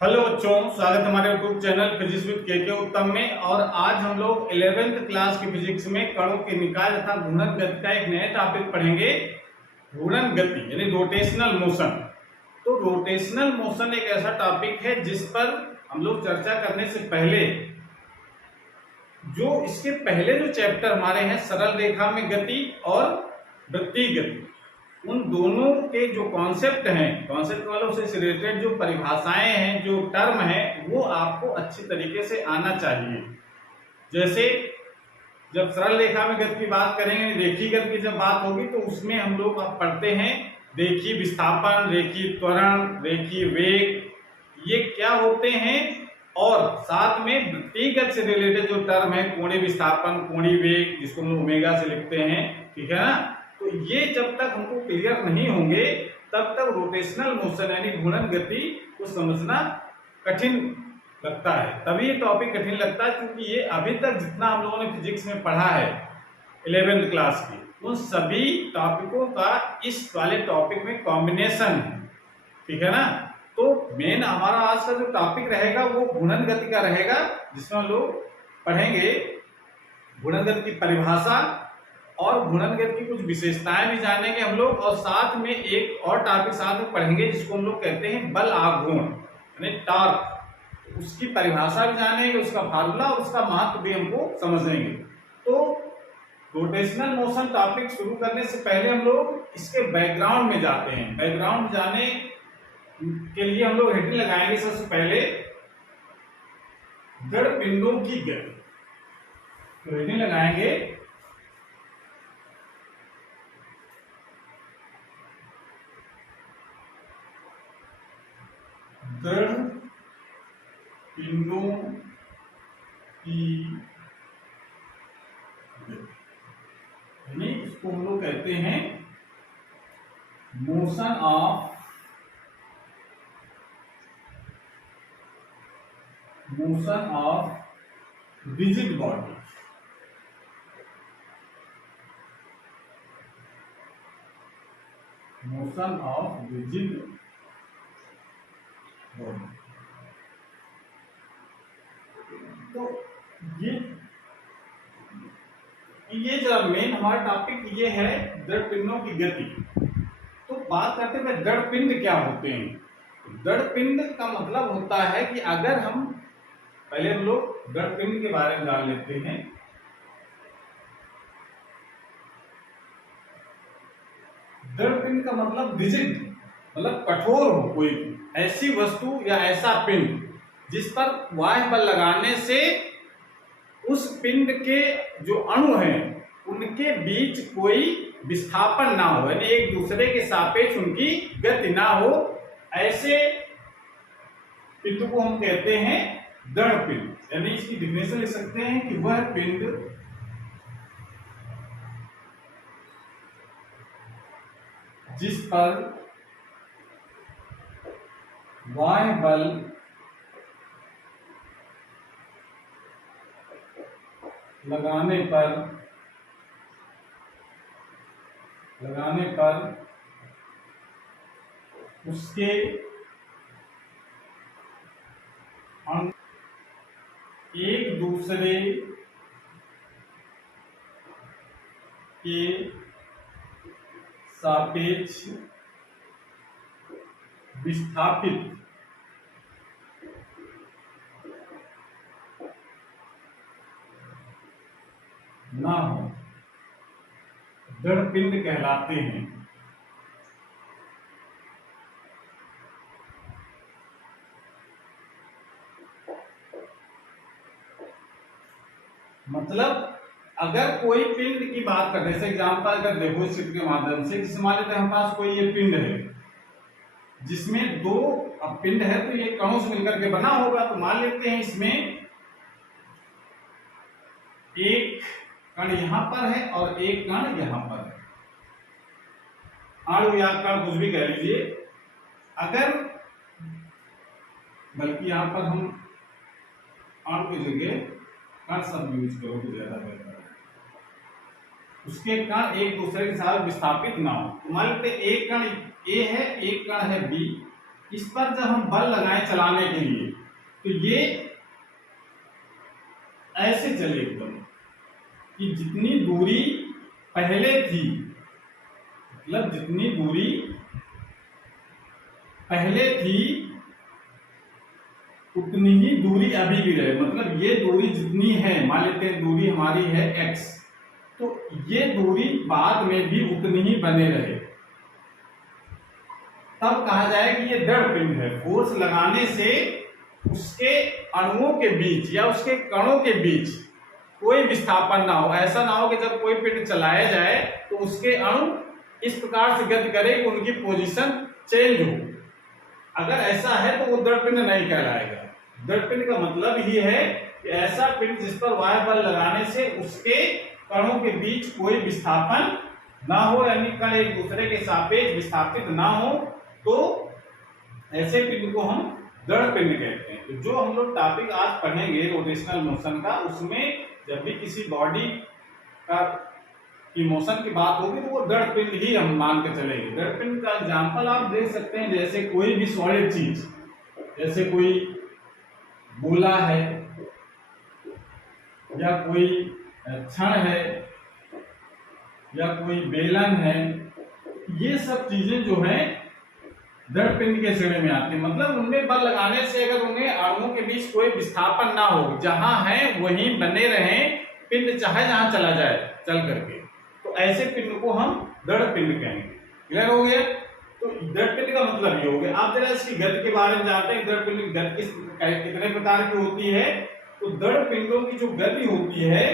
Hello बच्चों, स्वागत है हमारे यूट्यूब चैनल फिजिक्स विद के उत्तम में। और आज हम लोग 11वीं क्लास की फिजिक्स में कणों के निकाय तथा घूर्णन गति का एक नया टॉपिक पढ़ेंगे। घूर्णन गति यानी रोटेशनल मोशन। तो रोटेशनल मोशन एक ऐसा टॉपिक है जिस पर हम लोग चर्चा करने से पहले जो इसके पहले जो चैप्टर हमारे हैं, सरल रेखा में गति और वृत्तीय गति, उन दोनों के जो कॉन्सेप्ट हैं, कॉन्सेप्ट वालों से रिलेटेड जो परिभाषाएं हैं, जो टर्म है, वो आपको अच्छी तरीके से आना चाहिए। जैसे जब सरल रेखा में गति की बात करेंगे, रेखीय गति की जब बात होगी तो उसमें हम लोग अब पढ़ते हैं रेखीय विस्थापन, रेखीय त्वरण, रेखीय वेग, ये क्या होते हैं। और साथ में वृत्तीय गति से रिलेटेड जो टर्म है, कोणीय विस्थापन, कोणीय वेग, जिसको हम ओमेगा से लिखते हैं, ठीक है ना। तो ये जब तक हमको क्लियर नहीं होंगे तब तक रोटेशनल मोशन यानी घूर्णन गति को समझना कठिन लगता है। तभी ये टॉपिक कठिन लगता है क्योंकि ये अभी तक जितना हम लोगों ने फिजिक्स में पढ़ा है 11वीं क्लास की, उन सभी टॉपिकों का इस वाले टॉपिक में कॉम्बिनेशन है, ठीक है ना। तो मेन हमारा आज का जो टॉपिक रहेगा वो घूर्णन गति का रहेगा, जिसमें हम लोग पढ़ेंगे घूर्णन गति की परिभाषा और घूर्णन गति की कुछ विशेषताएं भी जानेंगे हम लोग। और साथ में एक और टॉपिक साथ में पढ़ेंगे जिसको हम लोग कहते हैं बल आघूर्ण यानी टॉर्क। उसकी परिभाषा भी जानेंगे, उसका फार्मूला और उसका महत्व भी हमको समझेंगे। तो रोटेशनल मोशन टॉपिक शुरू करने से पहले हम लोग इसके बैकग्राउंड में जाते हैं। बैकग्राउंड जाने के लिए हम लोग हेडिंग लगाएंगे सबसे पहले जड़ पिंडों की गति। तो हेडिंग लगाएंगे दृढ़ पिंडों की गति, यानी इसको हम लोग कहते हैं motion of rigid body. Motion of rigid body. तो ये जो मेन हमारा टॉपिक ये है दृढ़ पिंडों की गति। तो बात करते हैं दृढ़ पिंड क्या होते हैं। दृढ़ पिंड का मतलब होता है कि अगर हम पहले हम लोग दृढ़ पिंड के बारे में जान लेते हैं। दृढ़ पिंड का मतलब रिजिड, मतलब कठोर हो, कोई ऐसी वस्तु या ऐसा पिंड जिस पर बाह्य बल लगाने से उस पिंड के जो अणु हैं उनके बीच कोई विस्थापन ना हो, यानी एक दूसरे के सापेक्ष उनकी गति ना हो, ऐसे पिंड को हम कहते हैं दृढ़ पिंड। यानी इसकी डिफिनेशन लिख सकते हैं कि वह पिंड जिस पर बाह्य बल लगाने पर उसके एक दूसरे के सापेक्ष विस्थापित ना हो, दृढ़ पिंड कहलाते हैं। मतलब अगर कोई पिंड की बात करते हैं, जैसे एग्जाम्पल अगर देखो इस चित्र के माध्यम से, जैसे मान लेते हैं हमारे पास कोई ये पिंड है जिसमें दो, अब पिंड है तो ये कणों से मिलकर के बना होगा। तो मान लेते हैं इसमें एक कण यहां पर है और एक कण यहां पर है, अणु या कण कुछ भी कह लीजिए। अगर बल्कि यहां पर हम अणु की जगह कण शब्द यूज करो तो ज्यादा बेहतर है। उसके कण एक दूसरे के साथ विस्थापित ना हो। तो मान लेते एक कण ए है, एक कण है बी, इस पर जब हम बल लगाए चलाने के लिए तो ये ऐसे चले एकदम कि जितनी दूरी पहले थी, मतलब जितनी दूरी पहले थी उतनी ही दूरी अभी भी रहे। मतलब ये दूरी जितनी है, मान लेते हैं दूरी हमारी है x, तो ये दूरी बाद में भी उतनी ही बने रहे, तब कहा जाए कि ये दृढ़ पिंड है। फोर्स लगाने से उसके अणुओं के बीच या उसके कणों के बीच कोई विस्थापन ना हो। ऐसा ना हो कि जब कोई पिंड चलाया जाए तो उसके अणु इस प्रकार से गति करे कि उनकी पोजीशन चेंज हो। अगर ऐसा है तो वो दृढ़ पिंड नहीं कहलाएगा। दृढ़ पिंड का मतलब ही है कि ऐसा पिंड जिस पर वायु बल लगाने से उसके कणों के बीच कोई विस्थापन ना हो, यानी कण एक दूसरे के सापेक्ष विस्थापित ना हो, तो ऐसे पिंड को हम दृढ़ पिंड कहते हैं। तो जो हम लोग टॉपिक आज पढ़ेंगे रोटेशनल मोशन का, उसमें जब भी किसी बॉडी का की मोशन की बात होगी तो वो दृढ़ पिंड ही हम मान के चलेंगे। दृढ़ पिंड का एग्जांपल आप देख सकते हैं, जैसे कोई भी सॉलिड चीज, जैसे कोई गोला है या कोई छड़ है या कोई बेलन है, ये सब चीजें जो है दृढ़ पिंड के श्रेणी में आती है। मतलब उनमें बल लगाने से अगर उन्हें अणुओं के बीच कोई विस्थापन ना हो, जहां है वहीं बने रहें, पिंड चाहे जहां चला जाए चल करके, तो ऐसे पिंड को हम दृढ़ पिंड कहेंगे। क्लियर हो गया? तो दृढ़ पिंड का मतलब ये हो गया। आप जरा इसकी गति के बारे में जानते हैं, दृढ़ पिंड की गति कितने प्रकार की होती है। तो दृढ़ पिंडों की जो गति होती है,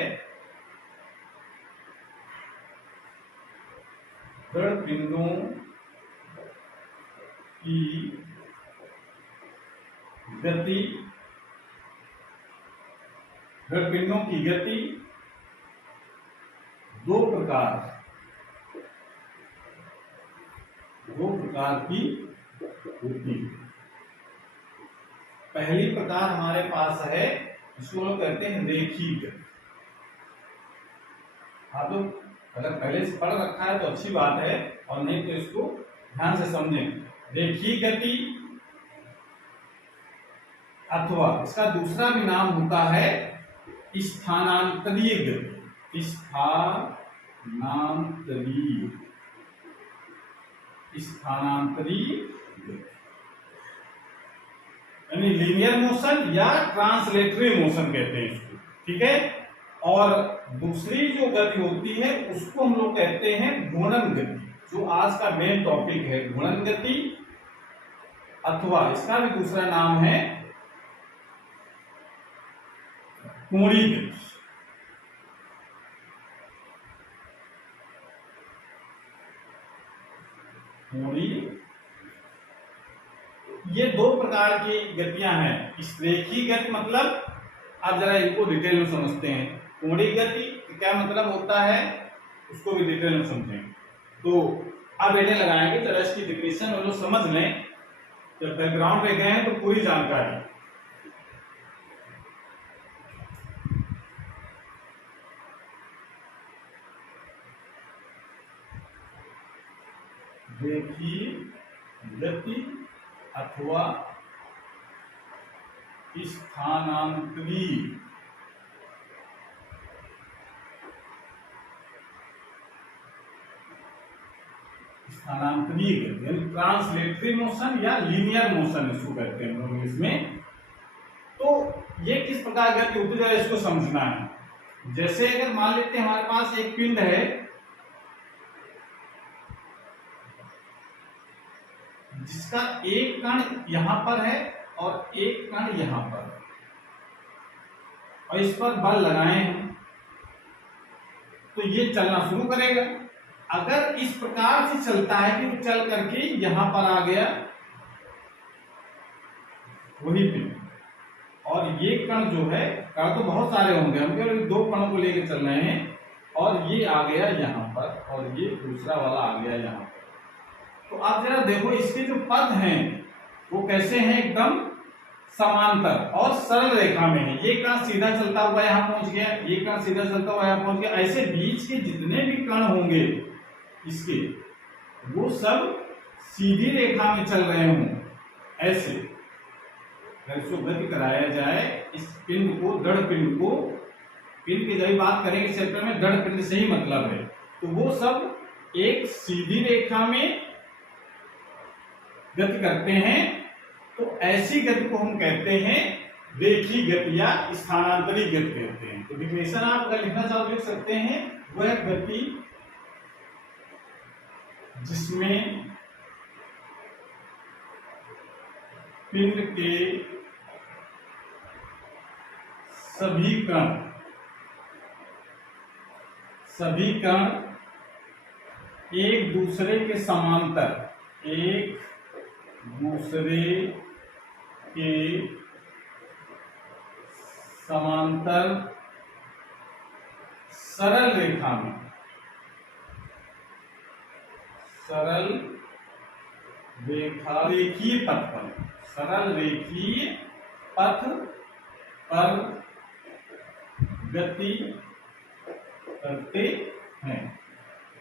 दृढ़ पिंडों की गति, दृढ़ पिंडों की गति दो प्रकार की होती है। पहली प्रकार हमारे पास है, इसको लोग कहते हैं रेखीय गति। आप लोग अगर पहले से पढ़ रखा है तो अच्छी बात है, और नहीं तो इसको ध्यान से समझें। रेखीय गति अथवा इसका दूसरा भी नाम होता है स्थानांतरीय गति। स्थानांतरीय गति यानी लीनियर मोशन या ट्रांसलेटरी मोशन कहते हैं इसको, ठीक है। और दूसरी जो गति होती है उसको हम लोग कहते हैं घूर्णन गति, जो आज का मेन टॉपिक है, घूर्णन गति, अथवा इसका भी दूसरा नाम है कोणीय गति। ये दो प्रकार की गतियां हैं। इस रेखीय गति मतलब आप जरा इनको डिटेल में समझते हैं। कोणीय गति क्या मतलब होता है उसको भी डिटेल में समझेंगे। तो अब हेडिंग लगाएंगे, जरा इसकी डिफिनेशन वो लोग समझ लें। जब बैकग्राउंड पे गए हैं तो पूरी जानकारी। रेखीय गति अथवा स्थानांतरीय गति यानी ट्रांसलेटरी मोशन या लीनियर मोशन इसको कहते हैं इंग्लिश में। तो ये किस प्रकार गति होती है इसको समझना है। जैसे अगर मान लेते हैं हमारे पास एक पिंड है जिसका एक कण यहां पर है और एक कण यहां पर, और इस पर बल लगाए हैं तो ये चलना शुरू करेगा। अगर इस प्रकार से चलता है कि वो चल करके यहां पर आ गया, वही पिंड, और ये कण जो है, कण तो बहुत सारे होंगे, हम केवल दो कणों को लेकर चल रहे हैं, और ये आ गया यहां पर और ये दूसरा वाला आ गया यहां पर। तो आप जरा देखो इसके जो पथ हैं वो कैसे हैं, एकदम समांतर और सरल रेखा में है। ये कण सीधा चलता हुआ यहां पहुंच गया, ये कण सीधा चलता हुआ यहां पहुंच गया। ऐसे बीच के जितने भी कण होंगे इसके, वो सब सीधी रेखा में चल रहे हों ऐसे अगर इसको गति कराया जाए, इस पिंड को, दृढ़ पिंड को, पिंड की जब बात करेंगे चैप्टर में दृढ़ पिंड से ही मतलब है, तो वो सब एक सीधी रेखा में गति करते हैं, तो ऐसी गति को हम कहते हैं रेखीय गति या स्थानांतरित गति कहते हैं। तो डिफिनेशन आप अगर लिखना चाहो लिख सकते हैं, वह गति जिसमें पिंड के सभी कण एक दूसरे के समांतर सरल रेखीय पथ पर गति करते हैं।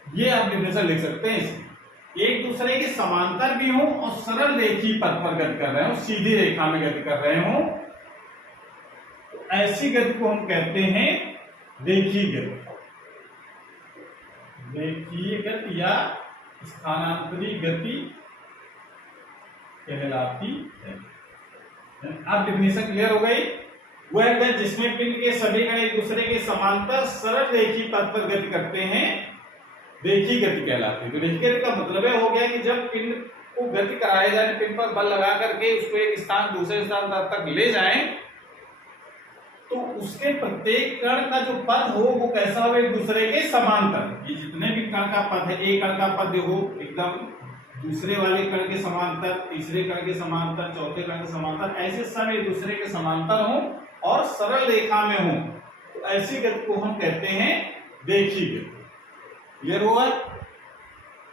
ये आप डिफिनेशन लिख सकते हैं इसकी। एक दूसरे के समांतर भी हो और सरल रेखीय पथ पर गति कर रहे हो, सीधी रेखा में गति कर रहे हो, तो ऐसी गति को हम कहते हैं रेखीय गति या स्थानांतरित गति कहलाती है। अब डिफिनेशन क्लियर हो गई। वह गति जिसमें पिंड के सभी कण एक दूसरे के समांतर सरल रेखीय पथ पर गति करते हैं रेखीय गति कहलाती है। तो रेखीय गति का मतलब हो गया कि जब पिंड को गति कराया जाए, पिंड पर बल लगा करके उसको एक स्थान दूसरे स्थान तक ले जाएं, तो उसके प्रत्येक कण का जो पथ हो वो कैसा हो, एक दूसरे के समांतर। ये जितने भी कण का पथ है, एक कण का पथ हो एकदम दूसरे वाले कण के समांतर, तीसरे कण के समांतर, चौथे कण के समांतर, ऐसे सब एक दूसरे के समांतर हो और सरल रेखा में हो, तो ऐसी गति को हम कहते हैं रेखीय गति। क्लियर हुआ?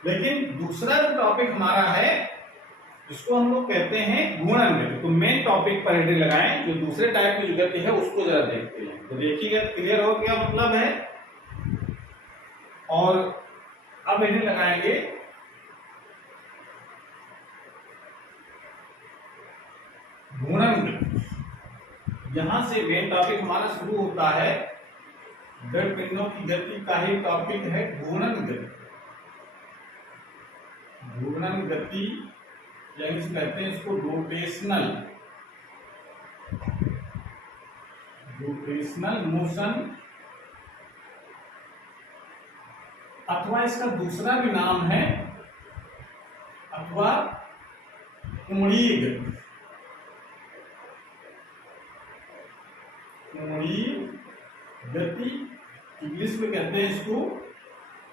लेकिन दूसरा जो टॉपिक हमारा है इसको हम लोग कहते हैं घूर्णन गति। तो मेन टॉपिक पर हेडिंग लगाएं, जो दूसरे टाइप की जो गति है उसको जरा देखते हैं। तो रेखीय गति क्लियर हो क्या मतलब है, और अब हेडिंग लगाएंगे घूर्णन गति। यहां से मेन टॉपिक हमारा शुरू होता है। दृढ़ पिंडों की गति का ही टॉपिक है घूर्णन गति। घूर्णन गति यानी कहते हैं इसको रोटेशनल मोशन, अथवा इसका दूसरा भी नाम है अथवा कोणीय गति। कोणीय गति इंग्लिश में कहते हैं इसको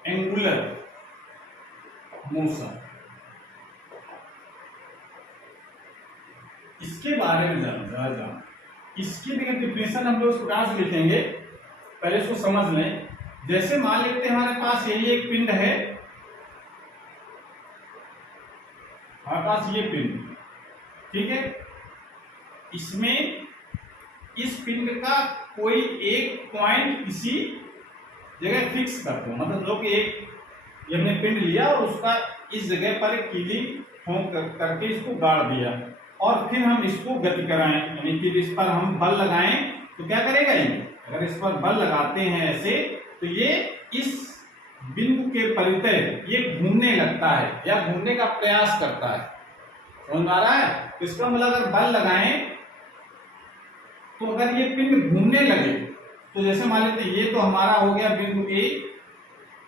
एंगुलर मोशन। इसके बारे में जान इसकी डिफिनेशन हम लोग इस प्रकार से लिखेंगे, पहले इसको समझ लें। जैसे मान लेते हैं हमारे पास यही एक पिंड है, हमारे पास ये पिंड, ठीक है। इसमें इस पिंड का कोई एक पॉइंट किसी जगह फिक्स कर दो, मतलब जो कि एक ये हमने पिंड लिया और उसका इस जगह पर एक कीली ठोक करके इसको गाड़ दिया, और फिर हम इसको गति कराएं, यानी कि इस पर हम बल लगाएं तो क्या करेगा ये, अगर इस पर बल लगाते हैं ऐसे, तो ये इस बिंदु के परितः ये घूमने लगता है या घूमने का प्रयास करता है। समझ आ रहा है? इसका मतलब अगर बल लगाएं तो अगर ये पिंड घूमने लगे, तो जैसे मान लेते ये तो हमारा हो गया बिंदु ए,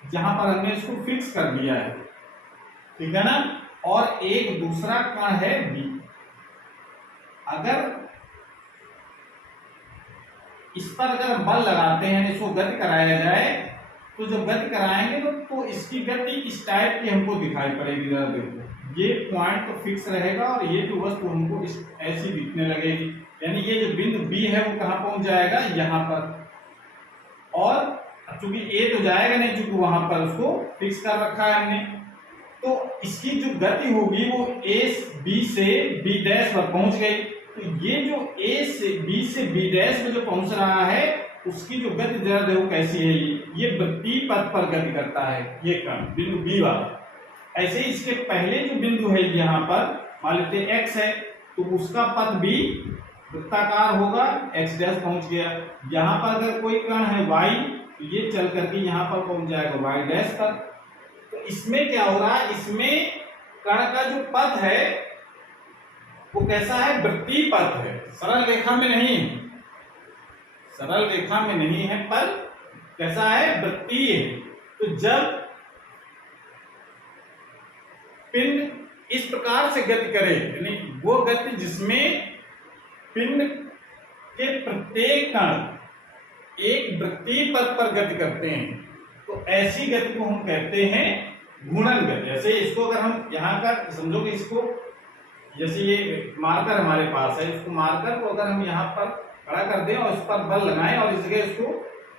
जहां पर हमने इसको फिक्स कर दिया है, ठीक है ना, और एक दूसरा कण है बी। अगर इस पर अगर बल लगाते हैं, इसको गति कराया जाए, तो जब गति कराएंगे तो इसकी गति इस टाइप की हमको दिखाई पड़ेगी। जरा देखो, ये पॉइंट तो फिक्स रहेगा और ये जो वस्तु हमको ऐसी दिखने लगेगी, यानी ये जो बिंदु बी है वो कहां पहुंच जाएगा, यहां पर। और चूंकि ए तो जाएगा नहीं, चूंकि वहां पर उसको फिक्स कर रखा है हमने, तो इसकी जो गति होगी वो ए बी से बी डैश पर पहुंच गई। तो ये जो ए से बी डैश में जो पहुंच रहा है उसकी जो गति जरा देखो कैसी है, ये वृत्तीय पथ पर गति करता है, ये कण बिंदु बी वाला। ऐसे ही इसके पहले जो बिंदु है यहाँ पर मान लेते एक्स है, तो उसका पथ भी वृत्ताकार होगा, x डैश पहुंच गया। यहाँ पर अगर कोई कण है y, तो ये चल करके यहाँ पर पहुंच जाएगा y डैश पर। तो इसमें क्या हो रहा है, इसमें कण का जो पथ है वो कैसा है, वृत्तीय पथ है, सरल रेखा में नहीं है, सरल रेखा में नहीं है, पर कैसा है, वृत्तीय है। तो जब पिंड इस प्रकार से गति करे, यानी वो गति जिसमें पिंड के प्रत्येक कण एक वृत्तीय पथ पर गति करते हैं, तो ऐसी गति को हम कहते हैं घूर्णन गति। जैसे इसको अगर हम यहाँ का समझो कि इसको, जैसे ये मार्कर हमारे पास है, इसको मार्कर को अगर हम यहाँ पर खड़ा कर दें और इस पर बल लगाएं और इस जगह इसको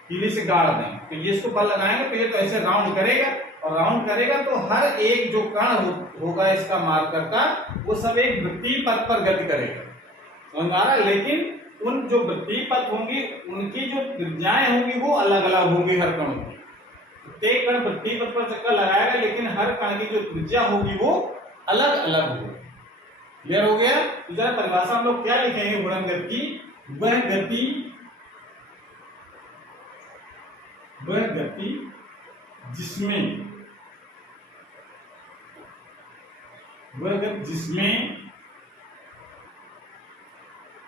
कीली से गाड़ दें, तो ये इसको बल लगाएंगे तो ये तो ऐसे राउंड करेगा, और राउंड करेगा तो हर एक जो कण होगा इसका मार्कर का, वो सब एक वृत्तीय पथ पर गति करेगा, समझ आ रहा है। लेकिन उन जो वृत्तीय पथ होंगी उनकी जो त्रिज्याएं होंगी वो अलग अलग होंगी हर कण की। प्रत्येक कण वृत्तीय पथ पर चक्कर लगाएगा, लेकिन हर कण की जो त्रिज्या होगी वो अलग अलग होगी। क्लियर हो गया। तो जरा परिभाषा हम लोग क्या लिखेंगे घूर्णन गति की, वह गति जिसमें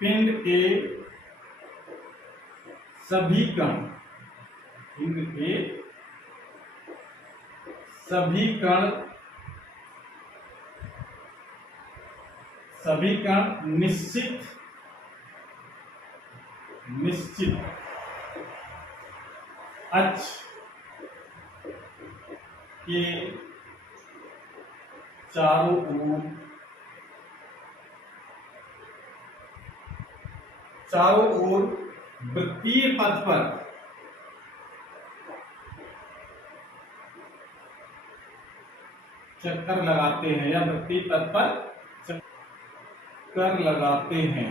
पिंड के सभी कण निश्चित अक्ष के चारों ओर वृत्तीय पथ पर चक्कर लगाते हैं, या वृत्तीय पथ पर चक्कर लगाते हैं,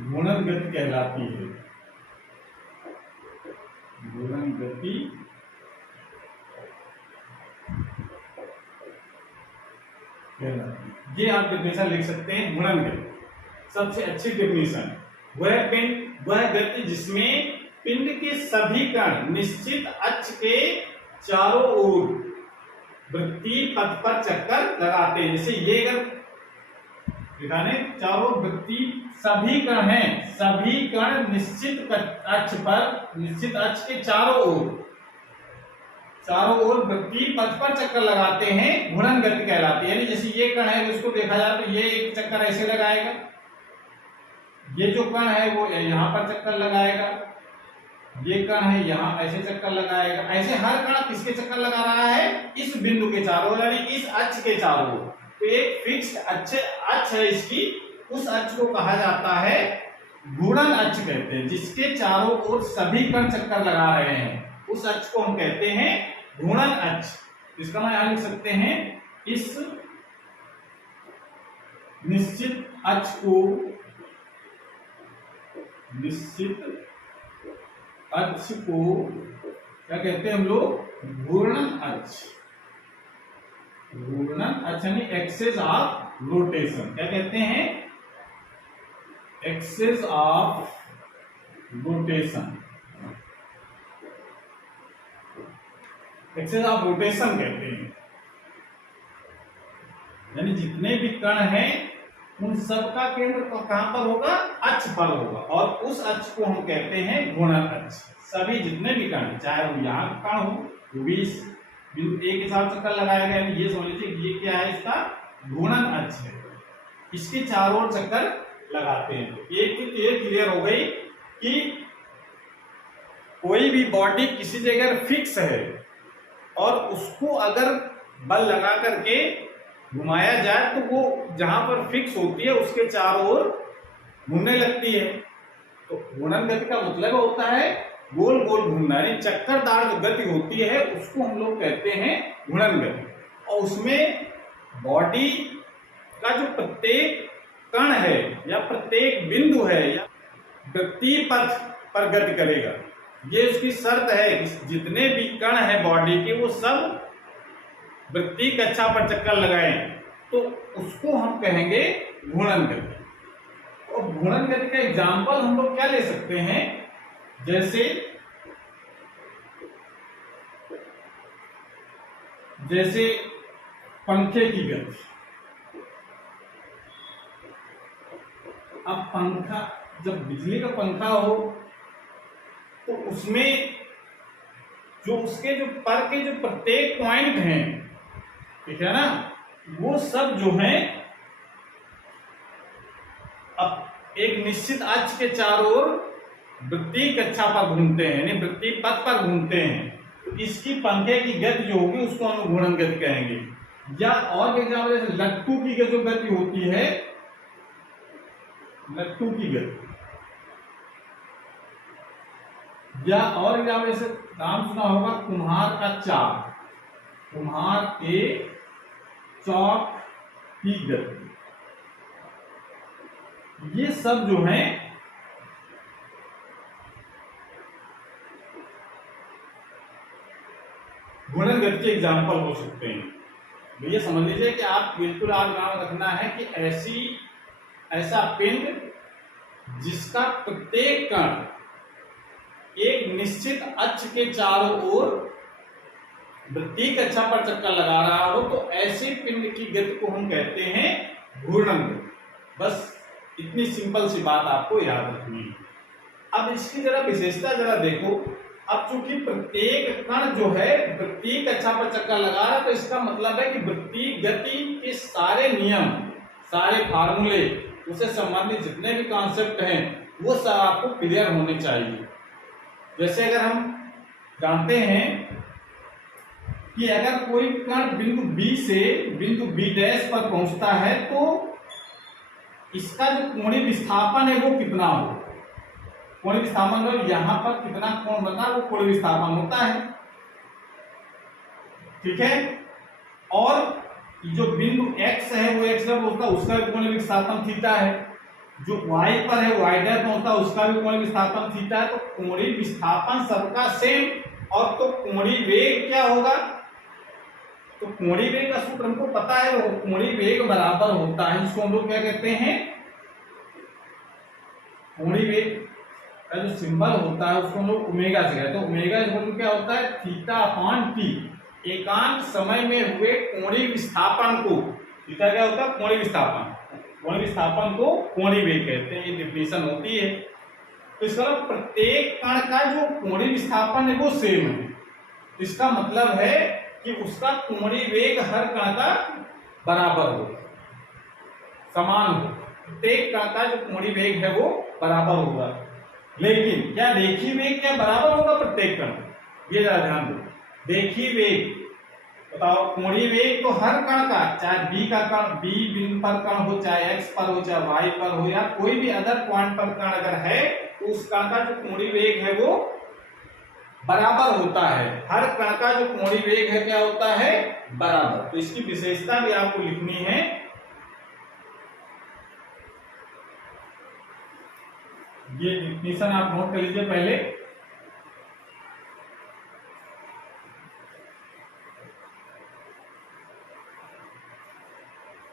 घूर्णन गति कहलाती है। घूर्णन गति ये आप डेफिनेशन लिख सकते हैं घूर्णन गति। सबसे अच्छी डेफिनेशन, वह गति जिसमें पिंड के सभी कण निश्चित अक्ष के चारों ओर वृत्तीय पथ पर चक्कर लगाते हैं। जैसे ये अगर दिखाने चारों वृत्तीय सभी कण हैं, सभी कण निश्चित अक्ष के चारों ओर वृत्तीय पथ पर चक्कर लगाते हैं, घूर्णन गति कहलाती है। यानी जैसे ये कण है उसको देखा जाए तो ये एक चक्कर ऐसे लगाएगा, ये जो कण है वो यहाँ पर चक्कर लगाएगा, ये कण है यहाँ ऐसे चक्कर लगाएगा। ऐसे हर कण किसके चक्कर लगा रहा है, इस बिंदु के चारों ओर, यानी इस अक्ष के चारों ओर। तो एक फिक्स्ड अक्ष है इसकी, उस अक्ष को कहा जाता है घूर्णन अक्ष कहते हैं, जिसके चारों ओर सभी कण चक्कर लगा रहे हैं, उस अक्ष को हम कहते हैं घूर्णन अक्ष। इसका मैं यहां लिख सकते हैं, इस निश्चित अक्ष को क्या कहते हैं हम लोग, घूर्णन अक्ष। घूर्णन अक्ष यानी एक्सिस ऑफ रोटेशन। क्या कहते हैं, axis of rotation. Axis of rotation कहते हैं, यानी जितने भी कण हैं उन सब का केंद्र कहां पर होगा, अक्ष पर होगा, और उस अक्ष को हम कहते हैं घूर्णन अक्ष। सभी जितने भी कण, चाहे वो यहाँ कण हो, वो भी बिंदु ए के साथ चक्कर लगाएगा। यानी ये समझ लीजिए ये क्या है, इसका घूर्णन अक्ष है, इसके चारों ओर चक्कर लगाते हैं। एक चीज ये क्लियर हो गई कि कोई भी बॉडी किसी जगह फिक्स है और उसको अगर बल लगा करके घुमाया जाए तो वो जहां पर फिक्स होती है उसके चारों ओर घूमने लगती है। तो घूर्णन गति का मतलब होता है गोल गोल घूमना, यानी चक्करदार जो गति होती है उसको हम लोग कहते हैं घूर्णन गति। और उसमें बॉडी का जो प्रत्येक कण है या प्रत्येक बिंदु है या वृत्तीय पथ पर गति करेगा, ये उसकी शर्त है। जितने भी कण है बॉडी के वो सब वृत्तीय कक्षा पर चक्कर लगाएं तो उसको हम कहेंगे घूर्णन गति। और घूर्णन गति का एग्जाम्पल हम लोग क्या ले सकते हैं, जैसे पंखे की गति। अब पंखा, जब बिजली का पंखा हो तो उसमें जो उसके जो पर के जो प्रत्येक पॉइंट हैं, ठीक है ना, वो सब जो हैं अब एक निश्चित अक्ष के चारों ओर वृत्तीय कक्षा पर घूमते हैं, यानी वृत्तीय पथ पर घूमते हैं। तो इसकी पंखे की गति जो होगी उसको हम घूर्णन गति कहेंगे। या और एग्जाम्पल जैसे लट्टू की जो गति होती है, लट्टू की गति, या और एग्जाम्पल जैसे नाम सुना होगा कुम्हार का चाक, कुम्हार के चौक की गति। ये सब जो है घूर्णन गति के एग्जाम्पल हो सकते हैं। ये समझ लीजिए कि आप बिल्कुल आप ध्यान रखना है कि ऐसा पिंड जिसका प्रत्येक कण एक निश्चित अक्ष के चारों ओर वृत्तीय कक्षा पर चक्कर लगा रहा हो, तो ऐसे पिंड की गति को हम कहते हैं घूर्णन गति। बस इतनी सिंपल सी बात आपको याद रखनी है। अब इसकी जरा विशेषता जरा देखो। अब चूंकि प्रत्येक कण जो है वृत्तीय कक्षा पर चक्कर लगा रहा है, तो इसका मतलब है कि वृत्तीय गति के सारे नियम, सारे फार्मूले, उससे संबंधित जितने भी कॉन्सेप्ट हैं वो सब आपको क्लियर होने चाहिए। जैसे अगर हम जानते हैं कि अगर कोई कण बिंदु B से बिंदु B' पर पहुंचता है तो इसका जो कोणीय विस्थापन है वो कितना हो। कोणीय विस्थापन मतलब यहाँ पर कितना कोण बना, वो कोणीय विस्थापन होता है, ठीक है। और जो बिंदु X है वो X पर पहुंचता है, उसका भी कोणीय विस्थापन थीटा है। जो Y पर है Y' पहुंचता है, उसका भी कोणीय विस्थापन थीटा है। तो कोणीय विस्थापन सबका सेम, और तो कोणीय वेग क्या होगा, तो कोणीय वेग का सूत्र हमको पता है, वो कोणीय वेग बराबर होता है, जिसको हम लोग क्या कहते हैं, कोणीय वेग का जो सिंबल होता है उसको हम लोग ओमेगा से कहते हैं। ओमेगा क्या होता है, थीटा अपॉन टी। एकांक समय में हुए कोणीय विस्थापन को, थीटा क्या होता है, कोणीय विस्थापन, कोणीय विस्थापन को कोणीय वेग कहते हैं। ये डेफिनेशन होती है। तो इसका प्रत्येक कण का जो कोणीय विस्थापन है वो सेम है। इसका मतलब है कि उसका कोणीय वेग हर कण का बराबर हो, समान हो। प्रत्येक कण का जो कोणीय वेग है वो बराबर होगा। लेकिन क्या रेखीय वेग क्या बराबर होगा प्रत्येक कण, ये जरा ध्यान दो। रेखीय वेग बताओ, कोणीय वेग तो हर कण का, चाहे B का कण, B बिंदु पर कण हो, चाहे X पर हो, चाहे Y पर हो, या कोई भी अदर पॉइंट पर कण अगर है, तो उस कण का जो कोणीय वेग है वो बराबर होता है। हर कण का जो कोणीय वेग है क्या होता है, बराबर। तो इसकी विशेषता भी आपको लिखनी है। ये डेफिनेशन आप नोट कर लीजिए पहले।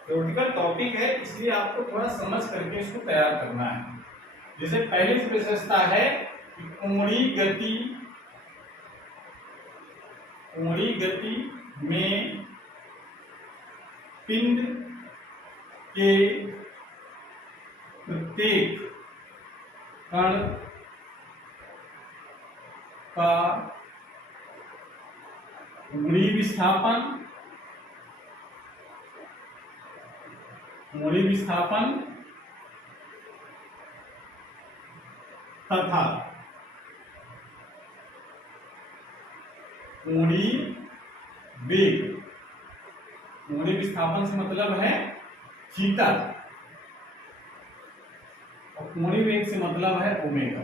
थ्योरेटिकल टॉपिक है, इसलिए आपको थोड़ा समझ करके इसको तैयार करना है। जैसे पहली विशेषता है कि कोणीय गति में पिंड के प्रत्येक कण का कोणीय विस्थापन तथा कोणीय वेग, कोणीय विस्थापन से मतलब है थीटा, और कोणीय वेग से मतलब है ओमेगा,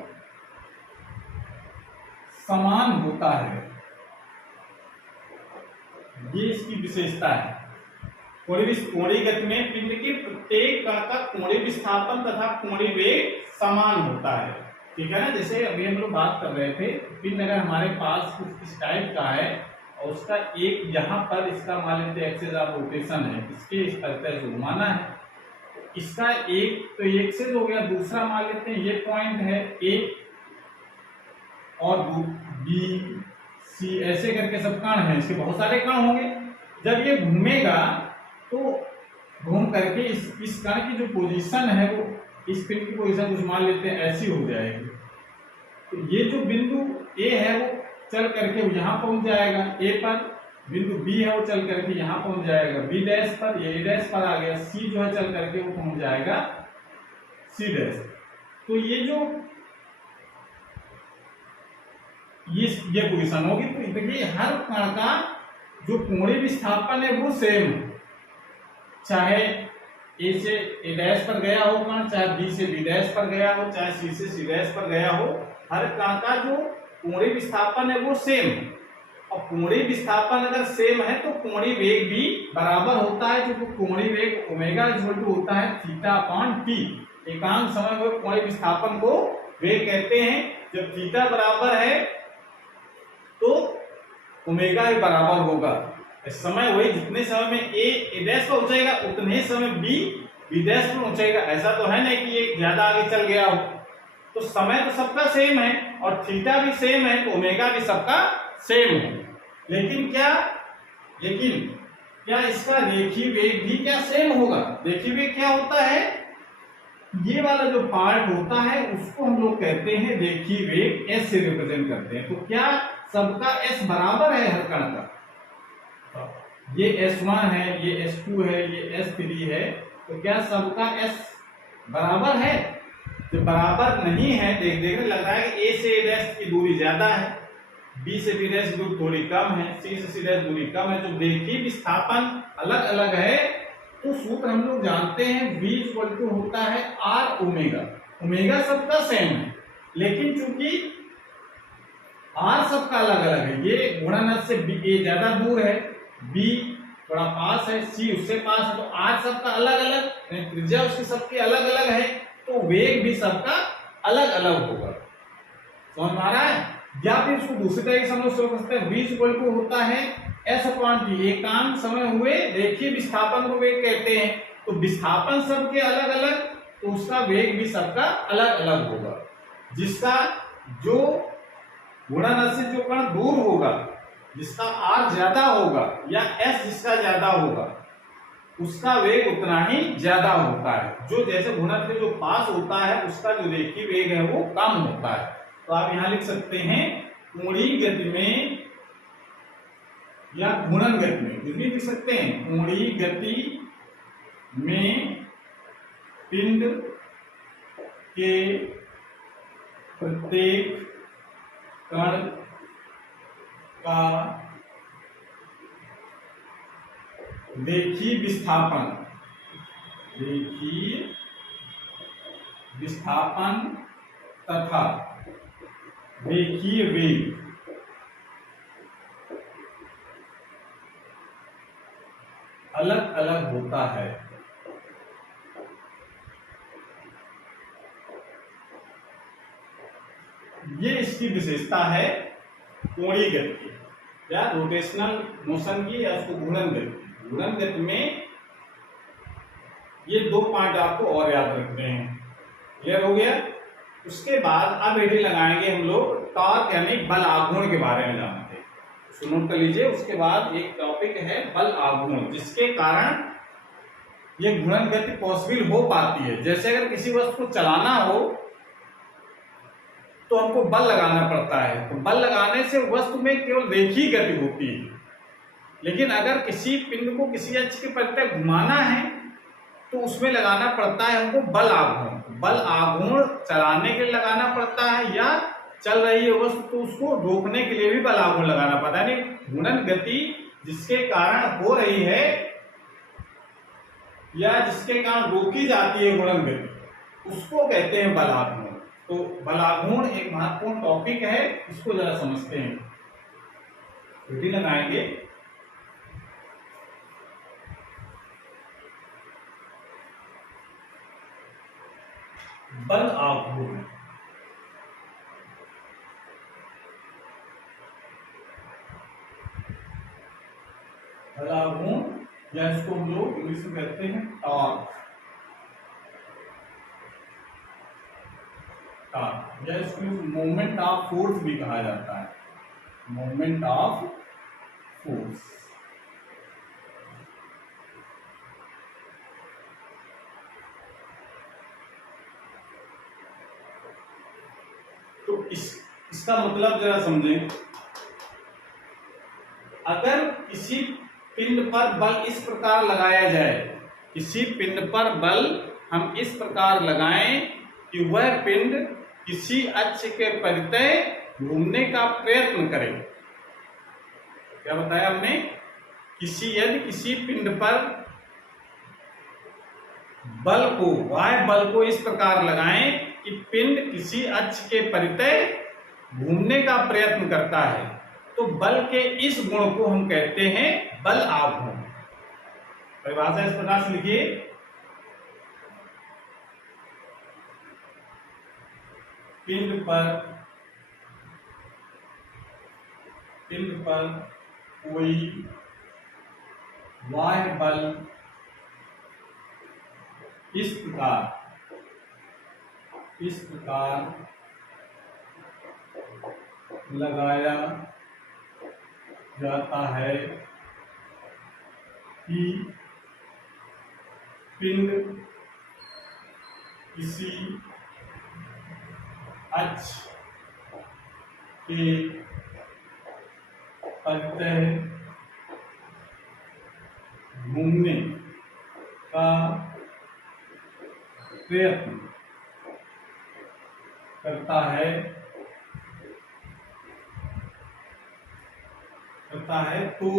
समान होता है। ये इसकी विशेषता है। कोणीय गति में पिंड के प्रत्येक कण का कोणीय विस्थापन तथा कोणीय वेग समान होता है, ठीक है ना। जैसे अभी हम लोग बात कर रहे थे, पिंड अगर हमारे पास कुछ इस टाइप का है और उसका एक यहाँ पर इसका मान लेते हैं एक्सेस ऑफ रोटेशन है, इसके इस तरह से घुमाना है। इसका एक तो एक्सेस हो गया, दूसरा मान लेते हैं ये पॉइंट है ए और बी सी, ऐसे करके सब कण हैं, इसके बहुत सारे कण होंगे। जब ये घूमेगा तो घूम करके इस कण की जो पोजीशन है वो इस पिन की पोजीशन कुछ मान लेते हैं ऐसी हो जाएगी। तो ये जो बिंदु ए है वो चल करके यहाँ पहुंच जाएगा ए पर, बिंदु बी है वो चल करके यहाँ पहुंच जाएगा बी डैश पर, ये ए डैश पर आ गया, सी जो है चल करके वो पहुंच जाएगा सी डैश। तो ये जो ये पोजीशन होगी। तो देखिए हर कण का जो कोणीय विस्थापन है वो सेम, चाहे ए से ए डैश पर गया हो कण, चाहे बी से बी डैश पर गया हो, चाहे सी से सी डैश पर गया हो, हर कण का जो कोणीय विस्थापन है वो सेम। और कोणीय विस्थापन अगर सेम है तो कोणीय वेग भी बराबर होता है, जो कोणीय वेग ओमेगा इक्वल टू होता है थीटा अपॉन टी। एकांक समय में कोणीय विस्थापन को वेग कहते हैं। जब थीटा बराबर है तो ओमेगा भी बराबर होगा। इस समय वही जितने समय में ए डैश पर पहुंचेगा उतने ही समय बी डैश पर पहुंचेगा। ऐसा तो है नहीं कि ये ज्यादा आगे चल गया हो। तो समय तो सबका सेम है और थीटा भी सेम है, तो ओमेगा भी सबका सेम है। लेकिन क्या इसका रेखीय वेग भी क्या सेम होगा? रेखीय वेग क्या होता है? ये वाला जो पार्ट होता है उसको हम लोग कहते हैं रेखीय वेग, एस से रिप्रेजेंट करते हैं। तो क्या सबका एस बराबर है हर कण का? ये S1 है, ये S2 है, ये S3 है, तो क्या सबका S बराबर है? जो बराबर नहीं है, देखने लग रहा है कि A से A डैश की दूरी ज्यादा है, B से B डैश की दूरी थोड़ी कम है, C से C डैश दूरी कम है। जो रेखीय विस्थापन अलग अलग है तो सूत्र हम लोग जानते हैं V इक्वल टू होता है R ओमेगा। ओमेगा सबका सेम है, लेकिन चूंकि R सबका अलग अलग है, ये गुणनफल से A ज्यादा दूर है, B थोड़ा पास है, C उससे पास है, तो R सबका अलग अलग, त्रिज्या उसकी सबकी अलग अलग है, तो वेग भी सबका अलग अलग होगा। समझ में आ रहा है? या फिर इसको दूसरी तरीके से हम लोग सोच सकते हैं, V इक्वल टू होता है S अपॉन T। एकांक समय हुए रेखीय विस्थापन को वेग कहते हैं। तो विस्थापन सबके अलग अलग, तो उसका वेग भी सबका अलग अलग होगा। जिसका जो गुणनफल से जो कण दूर होगा, जिसका R ज्यादा होगा या S जिसका ज्यादा होगा, उसका वेग उतना ही ज्यादा होता है। जो जैसे गुणनफल जो पास होता है उसका जो रेखीय वेग है वो कम होता है। तो आप यहां लिख सकते हैं कोणीय गति में या घूर्णन गति में, कुछ भी लिख सकते हैं। कोणीय गति में पिंड के प्रत्येक कण का रेखीय विस्थापन तथा रेखीय वेग अलग अलग होता है। ये इसकी विशेषता है कोणीय गति की या रोटेशनल मोशन की, या उसको घूर्णन गति। घूर्णन गति में ये दो पॉइंट आपको और याद रखते हैं। क्लियर हो गया? उसके बाद अब हेडिंग लगाएंगे हम लोग टॉर्क यानी बल आघूर्ण के बारे में जानते हैं। सुनो कर लीजिए। उसके बाद एक टॉपिक है बल आघूर्ण, जिसके कारण ये घूर्णन गति पॉसिबल हो पाती है। जैसे अगर किसी वस्तु को चलाना हो तो हमको बल लगाना पड़ता है, तो बल लगाने से वस्तु में केवल रेखीय गति होती है। लेकिन अगर किसी पिंड को किसी अक्ष के प्रति घुमाना है तो उसमें लगाना पड़ता है हमको बल आघूर्ण। बल आघूर्ण चलाने के लिए लगाना पड़ता है, या चल रही है वस्तु तो उसको रोकने के लिए भी बल आघूर्ण लगाना पड़ता है। यानी घूर्णन गति जिसके कारण हो रही है या जिसके कारण रोकी जाती है घूर्णन गति, उसको कहते हैं बल आघूर्ण। तो बल आघूर्ण एक महत्वपूर्ण टॉपिक है, इसको जरा समझते हैं। विधि लगाएंगे। बल आघूर्ण बला घूर्ण, या इसको हम लोग इंग्लिश में कहते हैं टॉर्क, या इसको मोमेंट ऑफ फोर्स भी कहा जाता है, मोमेंट ऑफ फोर्स। तो इसका मतलब जरा समझें, अगर किसी पिंड पर बल इस प्रकार लगाया जाए, किसी पिंड पर बल हम इस प्रकार लगाएं कि वह पिंड किसी अक्ष के परितः घूमने का प्रयत्न करे। क्या बताया हमने? यदि किसी पिंड पर बल को, वाह्य बल को इस प्रकार लगाएं कि पिंड किसी अक्ष के परितः घूमने का प्रयत्न करता है, तो बल के इस गुण को हम कहते हैं बल आघूर्ण। परिभाषा इस प्रकार से लिखिए, पिंड पर कोई बाह्य बल इस प्रकार लगाया जाता है कि पिंड किसी अक्ष के परितः घूमने का प्रयत्न करता है तो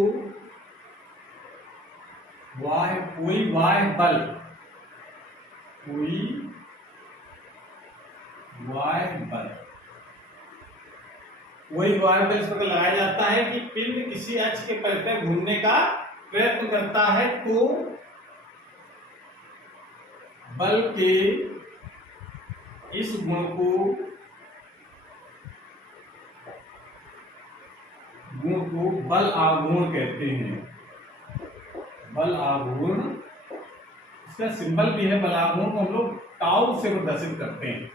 कोई बाह्य बल इस प्रकार लगाया जाता है कि पिंड किसी अक्ष के परितः घूमने का प्रयत्न करता है, तो बल के इस गुण को बल आघूर्ण कहते हैं। बल आघूर्ण, इसका सिंबल भी है बल आघूर्ण को हम लोग टाउ से प्रदर्शित करते हैं,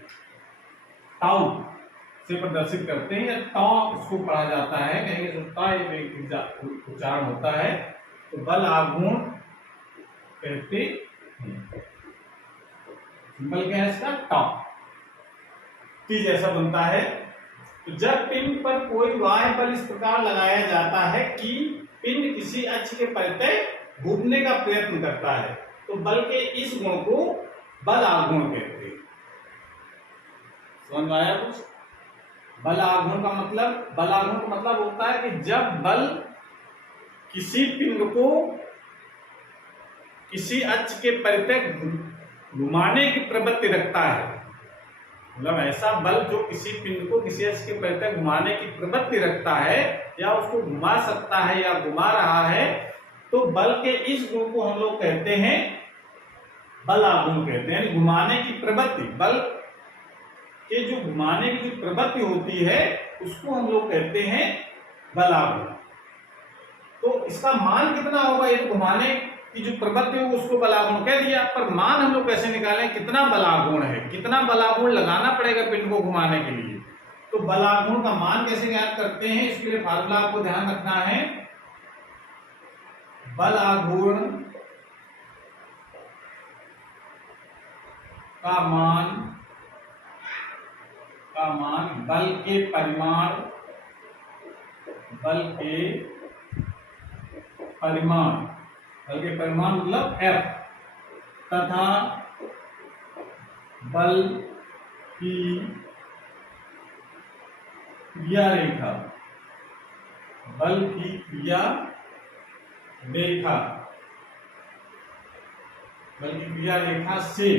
टाउ से प्रदर्शित करते हैं, या टॉ इसको पढ़ा जाता है, कहेंगे तो उच्चारण होता है, तो बल आघूर्ण कहते हैं। सिंबल क्या है इसका? टॉ। टी जैसा बनता है। तो जब पिंड पर कोई बाह्य बल इस प्रकार लगाया जाता है कि पिंड किसी अक्ष के परितः घूमने का प्रयत्न करता है, तो बल के इस गुण को बल आघूर्ण कहते हैं। समझ आया कुछ? बल आघूर्ण का मतलब होता है कि जब बल किसी पिंड को किसी अक्ष के परितः घुमाने की प्रवृत्ति रखता है, मतलब ऐसा बल जो किसी पिंड को किसी अक्ष के परितः घुमाने की प्रवृत्ति रखता है, या उसको घुमा सकता है या घुमा रहा है, तो बल के इस गुण को हम लोग कहते हैं बल आघूर्ण कहते हैं। घुमाने की प्रवृत्ति, बल के जो घुमाने की जो प्रवृत्ति होती है उसको हम लोग कहते हैं बल आघूर्ण। तो इसका मान कितना होगा? ये घुमाने की जो प्रवृत्ति हो उसको बल आघूर्ण कह दिया, पर मान हम लोग कैसे निकालें? कितना बल आघूर्ण है, कितना बल आघूर्ण लगाना पड़ेगा पिंड को घुमाने के लिए। तो बल आघूर्ण का मान कैसे ज्ञात करते हैं? इसके लिए फार्मूला आपको ध्यान रखना है, बल आघूर्ण का मान बल के परिमाण मतलब F, तथा बल की क्रिया रेखा, से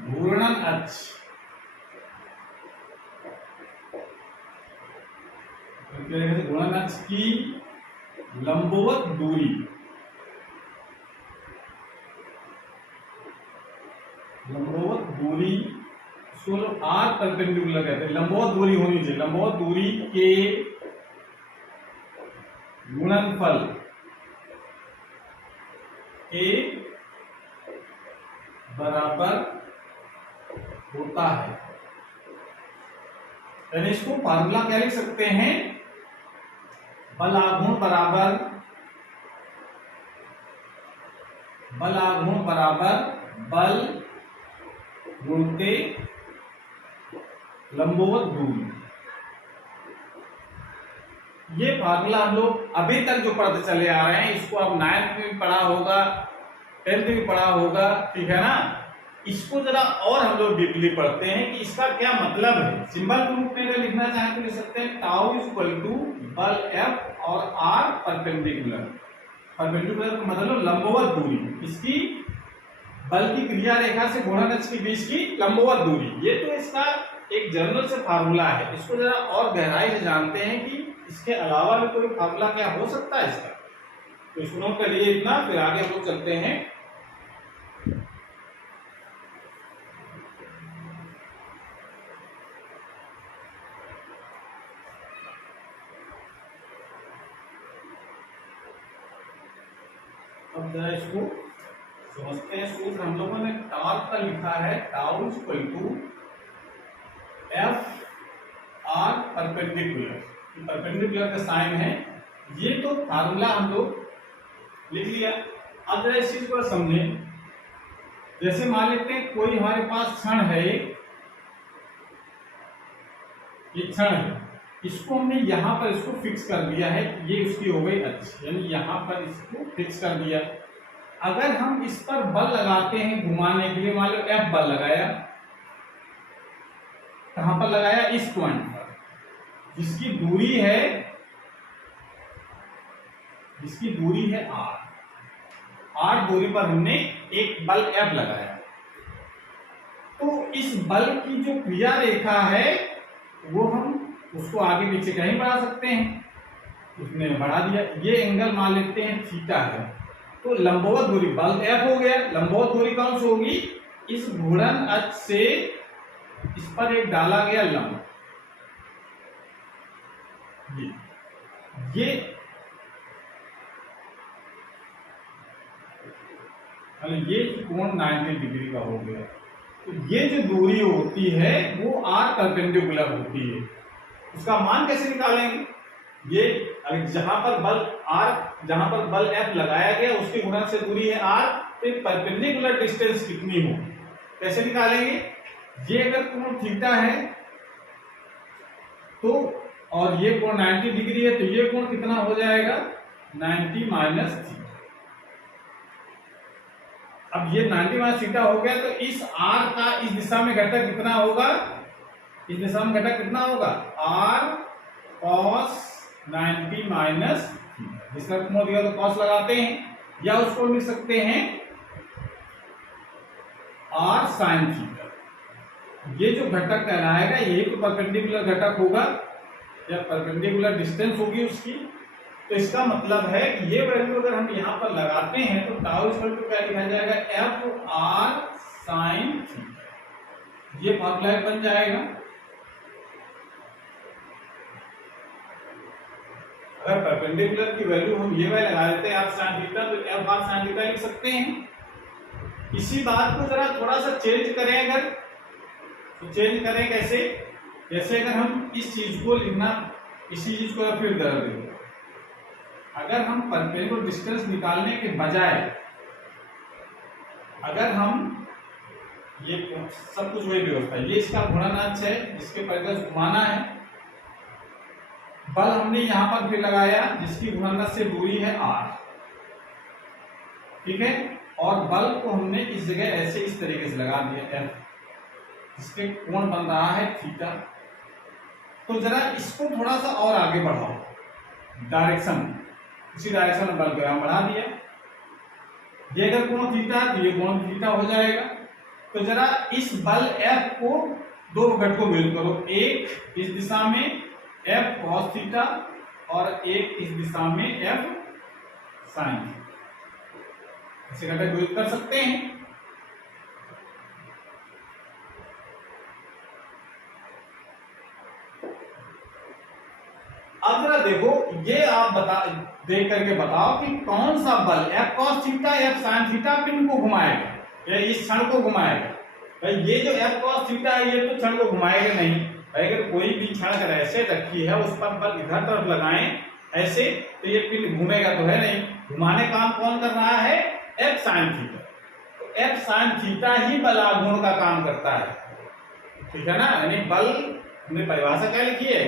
घूर्णन अक्ष की लंबवत दूरी, इसको लोग आर परपेंडिकुलर कहते हैं। लंबवत दूरी होनी चाहिए, लंबवत दूरी के गुणनफल के बराबर होता है। यानी इसको फार्मूला क्या लिख सकते हैं, बल आघूर्ण बराबर बल गुणते लंबवत दूरी। ये फार्मूला हम लोग अभी तक जो पढ़ते चले आ रहे हैं, इसको अब 9th में भी पढ़ा होगा, 10th में भी पढ़ा होगा, ठीक है ना। इसको जरा और हम लोग डीपली पढ़ते हैं कि इसका क्या मतलब है। सिंबल के रूप में अगर लिखना चाहें तो लिख सकते हैं टाउ इज इक्वल टू बल F और R परपेंडिकुलर। परपेंडिकुलर का मतलब लंबवत दूरी, इसकी बल की क्रिया रेखा से घूर्णन अक्ष के बीच की लंबवत दूरी। ये तो इसका एक जनरल से फार्मूला है। इसको जरा और गहराई से जानते हैं कि इसके अलावा भी कोई फार्मूला क्या हो सकता है इसका। तो इसको नोट करिए इतना, फिर आगे हम लोग चलते हैं। अब जरा इसको समझते हैं। सूत्र हम लोगों ने टॉर्क का लिखा है, tau is equal to F R perpendicular. Perpendicular का साइन है, ये तो फार्मूला हम लोग लिख लिया। अब जरा इस चीज को समझें। जैसे मान लेते हैं कोई हमारे पास क्षण है, ये क्षण है, इसको हमने यहां पर इसको फिक्स कर दिया है, ये उसकी हो गई अक्ष, यानी यहां पर इसको फिक्स कर दिया। अगर हम इस पर बल लगाते हैं घुमाने के लिए, मान लो F बल लगाया, कहां पर लगाया, इस पॉइंट पर, जिसकी दूरी है R। R दूरी पर हमने एक बल F लगाया, तो इस बल की जो क्रिया रेखा है वो हम उसको आगे पीछे कहीं बढ़ा सकते हैं, उसने बढ़ा दिया। ये एंगल मान लेते हैं थीटा है, तो लंबवत दूरी बल F हो गया। लंबवत दूरी कौन सी होगी, इस घूर्णन अक्ष से इस पर एक डाला गया लंब, ये कोण 90 डिग्री का हो गया। तो ये जो दूरी होती है वो R परपेंडिकुलर होती है। उसका मान कैसे निकालेंगे, ये अगर जहां पर बल F लगाया गया उसके गुणन से दूरी है R, तो परपेंडिकुलर डिस्टेंस कितनी हो, कैसे निकालेंगे। ये अगर कोण थीटा है तो, और ये कोण 90 डिग्री है, तो ये कोण कितना हो जाएगा, 90 माइनस थीटा। अब ये 90 माइनस थीटा हो गया, तो इस R का इस दिशा में घटक कितना होगा, इस दिशा में घटक कितना होगा, R cos 90 माइनस थीटा। जिसका कोण दिया तो cos लगाते हैं, या उसको लिख सकते हैं R sin थीटा। ये जो घटक कहलाएगा यही तो परपेंडिकुलर घटक होगा, या परपेंडिकुलर डिस्टेंस होगी उसकी। तो इसका मतलब है कि ये वैल्यू अगर हम यहाँ पर लगाते हैं तो टाउ इक्वल टू क्या लिखा जाएगा, एफ आर साइन थीटा। ये फॉर्मूला बन जाएगा। अगर परपेंडिकुलर की वैल्यू हम ये वाली लगा देते हैं एफ साइन थीटा, तो एफ आर साइन थीटा लिख सकते हैं। इसी बात को जरा थोड़ा सा चेंज करें, अगर तो चेंज करें कैसे, जैसे अगर हम इस चीज को लिखना, इसी चीज को फिर कर देंगे। अगर हम परपेंडिकुलर डिस्टेंस निकालने के बजाय अगर हम ये सब कुछ वही व्यवस्था, ये इसका घूर्णन अक्ष है जिसके परिधि घुमाना है, बल हमने यहां पर फिर लगाया जिसकी घूर्णन से दूरी है R, ठीक है, और बल को हमने इस जगह ऐसे इस तरीके से लगा दिया F, इसके कोण बन रहा है थीटा। तो जरा इसको थोड़ा सा और आगे बढ़ाओ, डायरेक्शन, इसी डायरेक्शन में बल को यहां बढ़ा दिया। ये अगर कोण थीटा तो ये कोण थीटा हो जाएगा। तो जरा इस बल F को दो घटकों में विभक्त करो, एक इस दिशा में F cos थीटा और एक इस दिशा में F sin थीटा। ऐसे घटक विभक्त कर सकते हैं। अब जरा देखो, ये आप देख करके बताओ कि कौन सा बल F cos theta F sin theta पिंड को घुमाएगा या इस क्षण को घुमाएगा। भाई ये जो F cos थीटा है ये तो क्षण को घुमाएगा नहीं। अगर कोई भी क्षण अगर ऐसे रखी है उस पर बल इधर तरफ लगाएं ऐसे, तो ये पिंड घूमेगा तो है नहीं। घुमाने काम कौन कर रहा है? F sin theta. तो F sin थीटा ही बलाघूर्ण का काम करता है, ठीक है ना। यानी बल हमने परिभाषा क्या लिखी है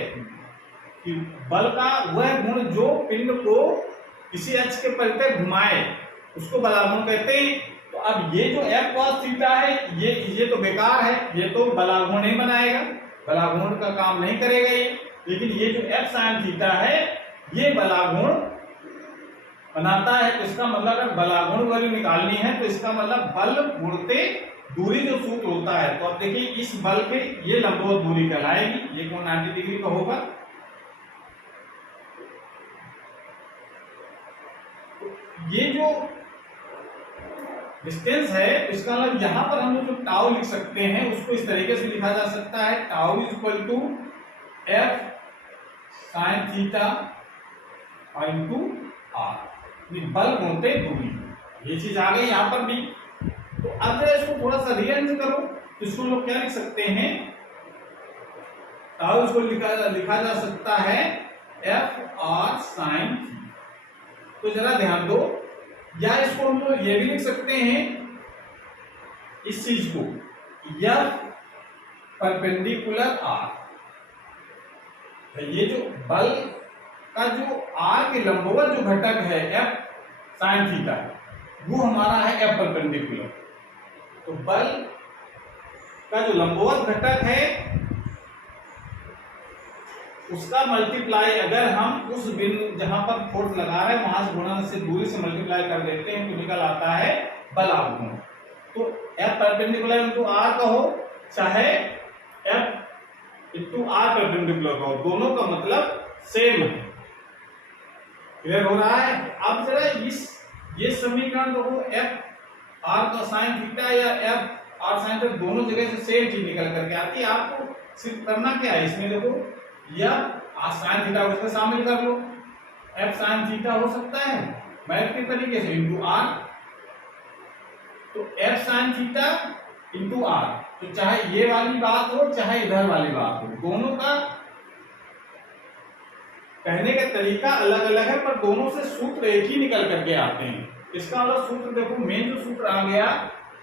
कि बल का वह गुण जो पिंड को किसी अक्ष के परितः घुमाए उसको बलाघूर्ण कहते हैं। तो अब ये जो F cos थीटा है ये तो बेकार है, ये तो बलाघूर्ण नहीं बनाएगा, बलाघूर्ण का काम नहीं करेगा ये। लेकिन ये जो F sin थीटा है ये बलाघूर्ण बनाता है। तो इसका मतलब अगर बलाघूर्ण वैल्यू निकालनी है तो इसका मतलब बल गुणते दूरी जो सूत्र होता है। तो अब देखिए इस बल के ये लंबवत दूरी कहलाएगी, ये कोण 90 डिग्री का होगा। ये जो डिस्टेंस है इसका मतलब यहां पर हम जो टाउ लिख सकते हैं उसको इस तरीके से लिखा जा सकता है, tau is equal to F sin theta into R, बल गुणते दूरी। ये चीज आ गई यहां पर भी। तो अब जरा इसको थोड़ा सा रीअरेंज करो, तो इसको लोग क्या लिख सकते हैं, टाउ इसको लिखा जा सकता है F R sin थीटा। तो जरा ध्यान दो, या इसको हम लोग ये भी लिख सकते हैं इस चीज को F परपेंडिकुलर R। ये जो बल का जो R के लंबवत जो घटक है F sin थीटा वो हमारा है F परपेंडिकुलर। तो बल का जो लंबवत घटक है उसका मल्टीप्लाई अगर हम उस बिंदु जहां पर फोर्स लगा रहे हैं वहां से गुणा से दूरी से मल्टीप्लाई कर देते हैं तो निकल आता है बलाघूर्ण। तो F परपेंडिकुलर इंटू R कहो चाहे F इंटू R परपेंडिकुलर कहो, दोनों का मतलब सेम है। क्लियर हो रहा है? अब जरा ये समीकरण देखो F R का साइन थीटा या F R साइन थीटा दोनों जगह से सेम चीज निकल करके आती है। आपको सिर्फ करना क्या है इसमें, देखो या साइन थीटा उसमें शामिल कर लो, F साइन थीटा हो सकता है मैथ के तरीके से इंटू R। तो F sine theta into R, तो चाहे ये वाली बात हो चाहे इधर वाली बात हो, दोनों का कहने का तरीका अलग अलग है पर दोनों से सूत्र एक ही निकल करके आते हैं। इसका मतलब सूत्र देखो, मेन जो सूत्र आ गया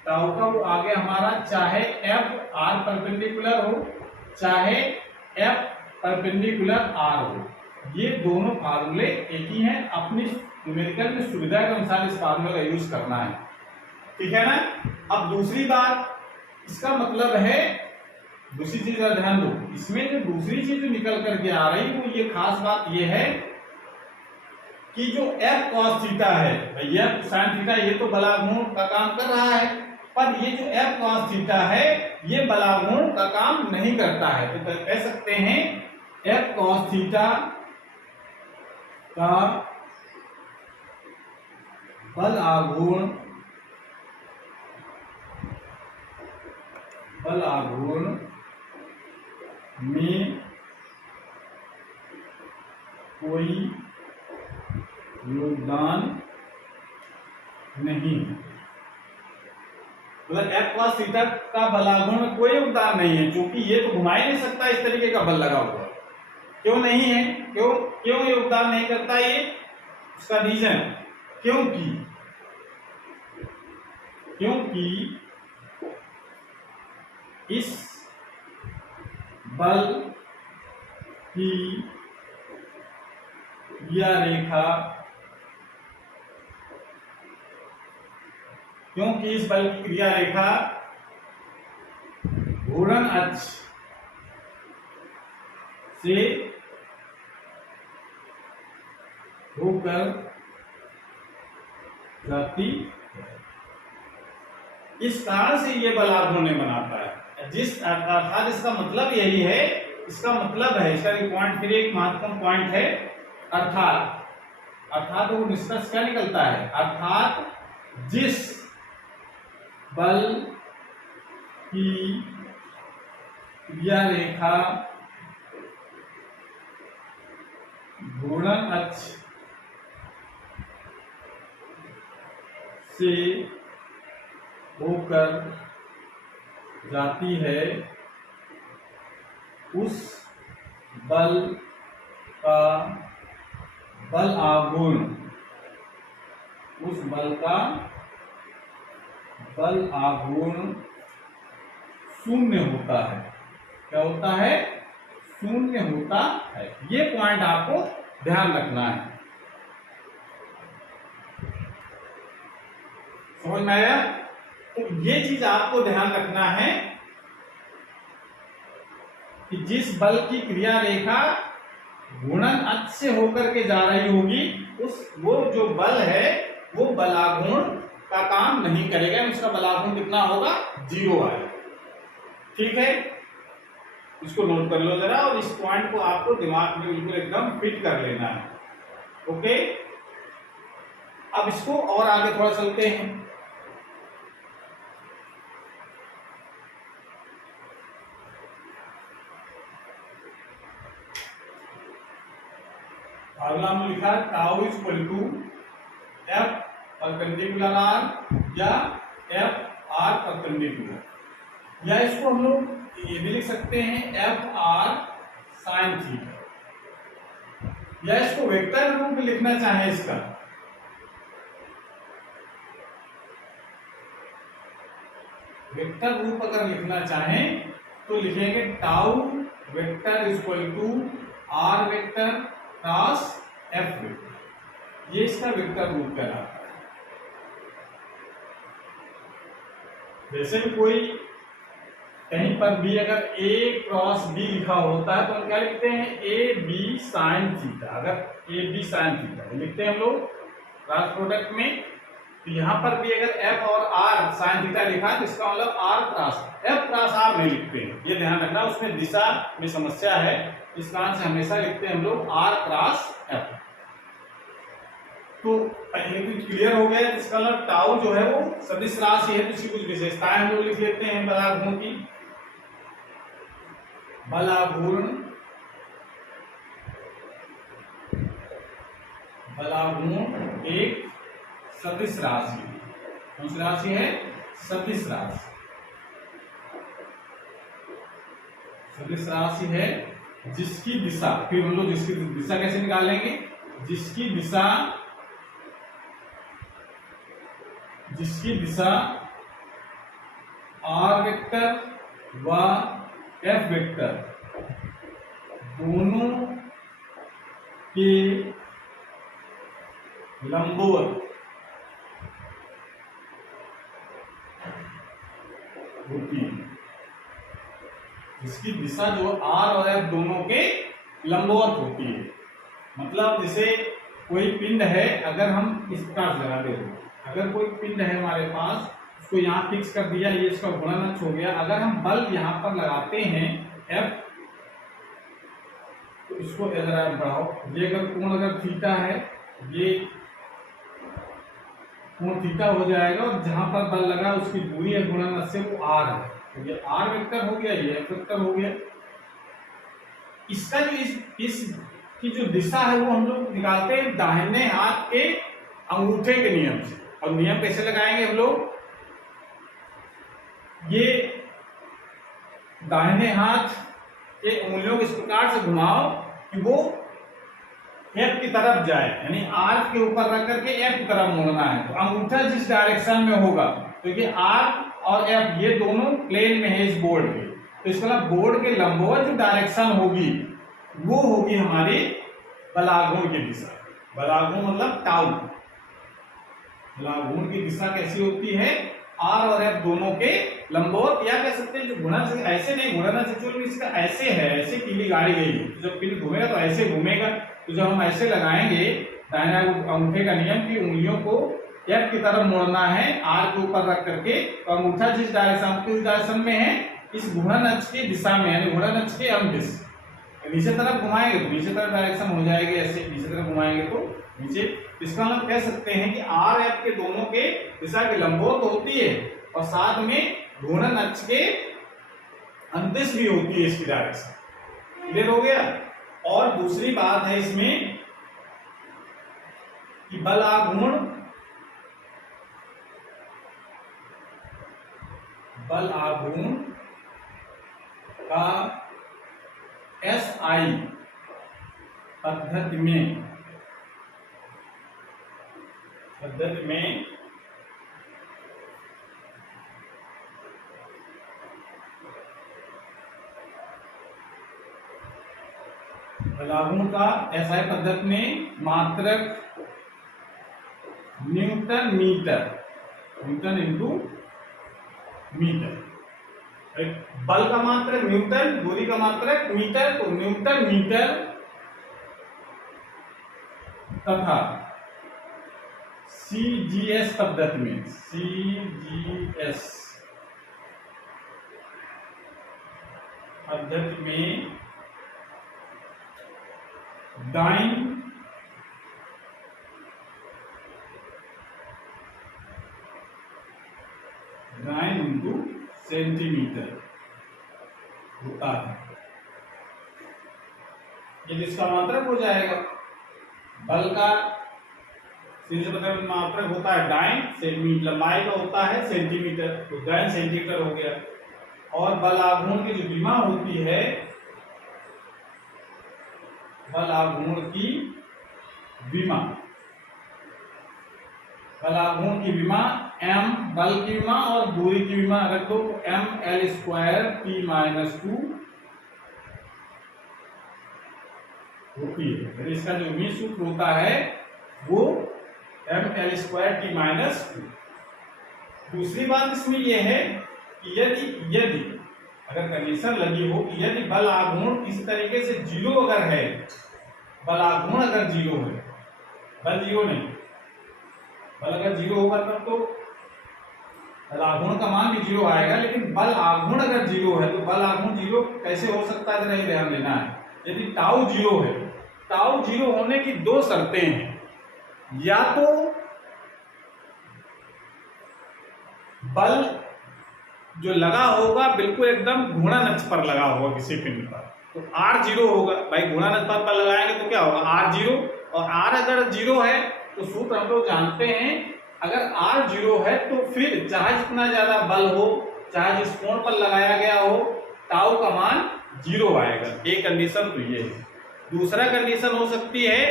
टाउ का वो आ गया हमारा, चाहे F R परपेंडिकुलर हो चाहे F परपेंडिकुलर R हो, ये दोनों फार्मूले एक ही हैं। अपनी न्यूमेरिकल में सुविधा के अनुसार इस फार्मूले का यूज करना है, ठीक है ना। अब दूसरी बात, इसका मतलब है दूसरी चीज का ध्यान दो, इसमें जो दूसरी चीज जो निकल करके आ रही वो ये खास बात ये है कि जो F cos थीटा है, F sin थीटा ये तो बलाघूर्ण का काम कर रहा है, पर ये जो F cos थीटा है ये बलाघूर्ण का काम नहीं करता है। तो कह सकते हैं F cos थीटा का बलाघूर्ण में कोई योगदान नहीं, मतलब F cos थीटा का बलाघूर्ण में कोई योगदान नहीं है, क्योंकि ये तो घुमा ही नहीं सकता इस तरीके का बल लगा हुआ है। क्यों नहीं है, क्यों योगदान नहीं करता ये, उसका रीजन क्योंकि इस बल की क्रिया रेखा, क्योंकि इस बल की क्रिया रेखा घूर्णन अक्ष से होकर जाती, इस कारण से ये बलाघूर्ण बनाता है। जिस अर्थात इसका मतलब यही है, इसका मतलब है, इसका एक पॉइंट, फिर एक महत्वपूर्ण पॉइंट है अर्थात वो निष्कर्ष क्या निकलता है, अर्थात जिस बल की क्रिया रेखा घूर्णन अक्ष से होकर जाती है उस बल का बल आघूर्ण, उस बल का बल आघूर्ण शून्य होता है। क्या होता है? शून्य होता है। ये पॉइंट आपको ध्यान रखना है। समझ में आया? तो ये चीज आपको ध्यान रखना है कि जिस बल की क्रिया रेखा घूर्णन अक्ष से होकर के जा रही होगी, वो जो बल है वो बलाघूर्ण का काम नहीं करेगा। उसका बलाघूर्ण कितना होगा? 0 आएगा। ठीक है, इसको नोट कर लो जरा, और इस पॉइंट को आपको दिमाग में बिल्कुल एकदम फिट कर लेना है। ओके, अब इसको और आगे थोड़ा चलते हैं। फार्मूला में लिखा है tau is equal to F perpendicular R या एफ आर परपेंडिकुलर, या इसको हम लोग ये भी लिख सकते हैं एफ आर साइन थीटा, या इसको वेक्टर रूप में लिखना चाहे इसका वेक्टर रूप अगर लिखना चाहें तो लिखेंगे tau vector is equal to R vector cross F vector. ये इसका वेक्टर रूप कहलाता है। जैसे भी कोई कहीं पर भी अगर a क्रॉस b लिखा होता है तो हम क्या लिखते हैं? A B sine theta. अगर ए बी साइन थीटा लिखते हैं हम लोग क्रॉस प्रोडक्ट में, तो यहां पर भी अगर f और r साइन थीटा लिखा है तो इसका मतलब r cross f cross r नहीं लिखते हैं। ये ध्यान रखना, उसमें दिशा में समस्या है, इस कारण से हमेशा लिखते हैं हम लोग r क्रॉस f। तो पहले भी क्लियर हो गया। इसका मतलब टाउ जो है वो सदिश राशि है, तो इसकी कुछ विशेषताएं हम लोग लिख लेते हैं बलाघूर्ण की। बलाघूर्ण एक सदिश राशि। कौन सी राशि है? सदिश राशि। सदिश राशि है जिसकी दिशा, फिर हम लोग जिसकी दिशा कैसे निकालेंगे? जिसकी दिशा आर वेक्टर व एफ वेक्टर दोनों के लंबवत होती है। जिसकी दिशा जो आर और एफ दोनों के लंबवत होती है। मतलब जैसे कोई पिंड है, अगर हम इस प्रकार से लगाते हो, अगर कोई पिंड है हमारे पास, उसको यहाँ फिक्स कर दिया, ये इसका घूर्णन अक्ष हो गया। अगर हम बल यहाँ पर लगाते हैं F, तो इसको जरा बढ़ाओ। ये अगर कोण अगर थीटा है, ये कोण थीटा हो जाएगा, और जहां पर बल लगा उसकी दूरी है घूर्णन अक्ष से वो r है, तो ये r वेक्टर हो गया, ये f वेक्टर हो गया। इसका जो इस की जो दिशा है वो हम लोग निकालते हैं दाहिने हाथ के अंगूठे के नियम से। और नियम कैसे लगाएंगे हम लोग? ये दाहिने हाथ के उंगलियों को इस प्रकार से घुमाओ कि वो F की तरफ जाए, यानी R के ऊपर रख करके F की तरफ मोड़ना है। तो अंगूठा जिस डायरेक्शन में होगा, क्योंकि तो R और F ये दोनों प्लेन में है इस बोर्ड के, तो इसका मतलब बोर्ड के लंबवत जो डायरेक्शन होगी वो होगी हमारी बलाघूर्ण की दिशा। बलाघूर्ण मतलब टाउ। बलाघूर्ण की दिशा कैसी होती है? R और F दोनों के लंबवत, या कह सकते हैं जो घूर्णन से ऐसे नहीं, घूर्णन से एक्चुअली इसका ऐसे है, ऐसे कीली गाड़ी गई है, तो जब पिंड घूमेगा तो ऐसे घूमेगा। तो जब हम ऐसे लगाएंगे दाहिना अंगूठे का नियम की उंगलियों को F की तरफ मोड़ना है R के ऊपर रख करके, तो अंगूठा जिस डायरेक्शन में है इस घूर्णन अक्ष की दिशा में, यानी घूर्णन अक्ष के अमदिश नीचे तरफ घुमाएंगे तो नीचे तरफ डायरेक्शन हो जाएगी, ऐसे नीचे तरफ घुमाएंगे तो नीचे। इसका मतलब कह सकते हैं कि R F के दोनों के दिशा के लंबवत होती है, और साथ में घूर्णन अक्ष के अंतरिक्ष भी होती है इसकी डायरेक्शन। क्लियर हो गया? और दूसरी बात है इसमें कि बल आघूर्ण का SI पद्धति में बलागुण का SI पद्धति में मात्रक न्यूटन इंटू मीटर। बल का मात्रक न्यूटन, दूरी का मात्रक मीटर, तो न्यूटन मीटर तथा CGS पद्धति में डाइन इंटू सेंटीमीटर होता है। ये इसका मात्रक हो जाएगा। बल का मात्रक होता है डाइन, सेंटीमीटर लंबाई का होता है सेंटीमीटर, तो डाइन सेंटीमीटर हो गया। और बल आघूर्ण की जो विमा होती है, बल आघूर्ण की विमा m बल की विमा और दूरी की विमा रख दो, mL² T-2 होती है। इसका जो मी सूत्र होता है वो mL² T-2। दूसरी बात इसमें यह है कि यदि अगर कंडीशन लगी हो कि यदि बल आघूर्ण इस तरीके से जीरो अगर है, बल आघूर्ण अगर जीरो है, बल जीरो नहीं, बल अगर जीरो होगा तब तो बल आघूर्ण का मान भी जीरो आएगा, लेकिन बल आघूर्ण अगर जीरो है तो बल आघूर्ण जीरो कैसे हो सकता है, नहीं ध्यान देना है। यदि टाउ जीरो है, टाउ जीरो होने की दो शर्तें हैं, या तो बल जो लगा होगा बिल्कुल एकदम घूर्णन अक्ष पर लगा होगा किसी पिंड पर, तो R जीरो होगा। भाई घूर्णन अक्ष पर लगाएंगे तो क्या होगा, R जीरो। और R अगर जीरो है तो सूत्र हम लोग जानते हैं, अगर R जीरो है तो फिर चाहे जितना ज्यादा बल हो, चाहे जिस कोण पर लगाया गया हो, टाउ का मान जीरो आएगा। एक कंडीशन तो ये है। दूसरा कंडीशन हो सकती है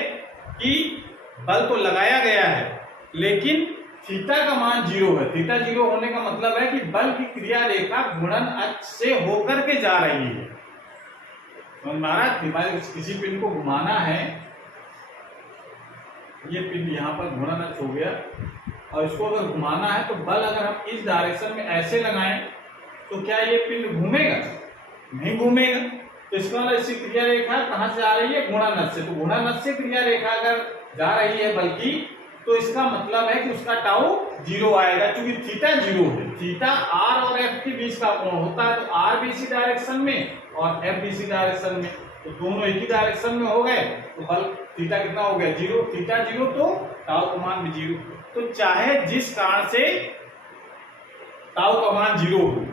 कि बल तो लगाया गया है लेकिन थीटा का मान जीरो है। थीटा जीरो होने का मतलब है कि बल की क्रिया रेखा घूर्णन अक्ष से होकर के जा रही है। हमारा किसी पिंड को घुमाना है, ये पिंड यहाँ पर घूर्णन अक्ष हो गया, और इसको अगर घुमाना है तो बल अगर हम इस डायरेक्शन में ऐसे लगाएं तो क्या ये पिंड घूमेगा, नहीं घूमेगा। तो इसका मतलब इसकी क्रिया रेखा कहाँ से आ रही है, घूर्णन अक्ष से। तो घूर्णन अक्ष से क्रिया रेखा अगर जा रही है बल की, तो इसका मतलब है कि उसका टाउ जीरो आएगा, क्योंकि थीटा जीरो है। थीटा R और F के बीच का कोण होता है, तो R भी इसी डायरेक्शन में और F भी इसी डायरेक्शन में, तो दोनों एक ही डायरेक्शन में हो गए, तो बल थीटा कितना हो गया, जीरो। थीटा जीरो तो टाउ का मान भी जीरो। तो चाहे जिस कारण से टाउ का मान जीरो हो,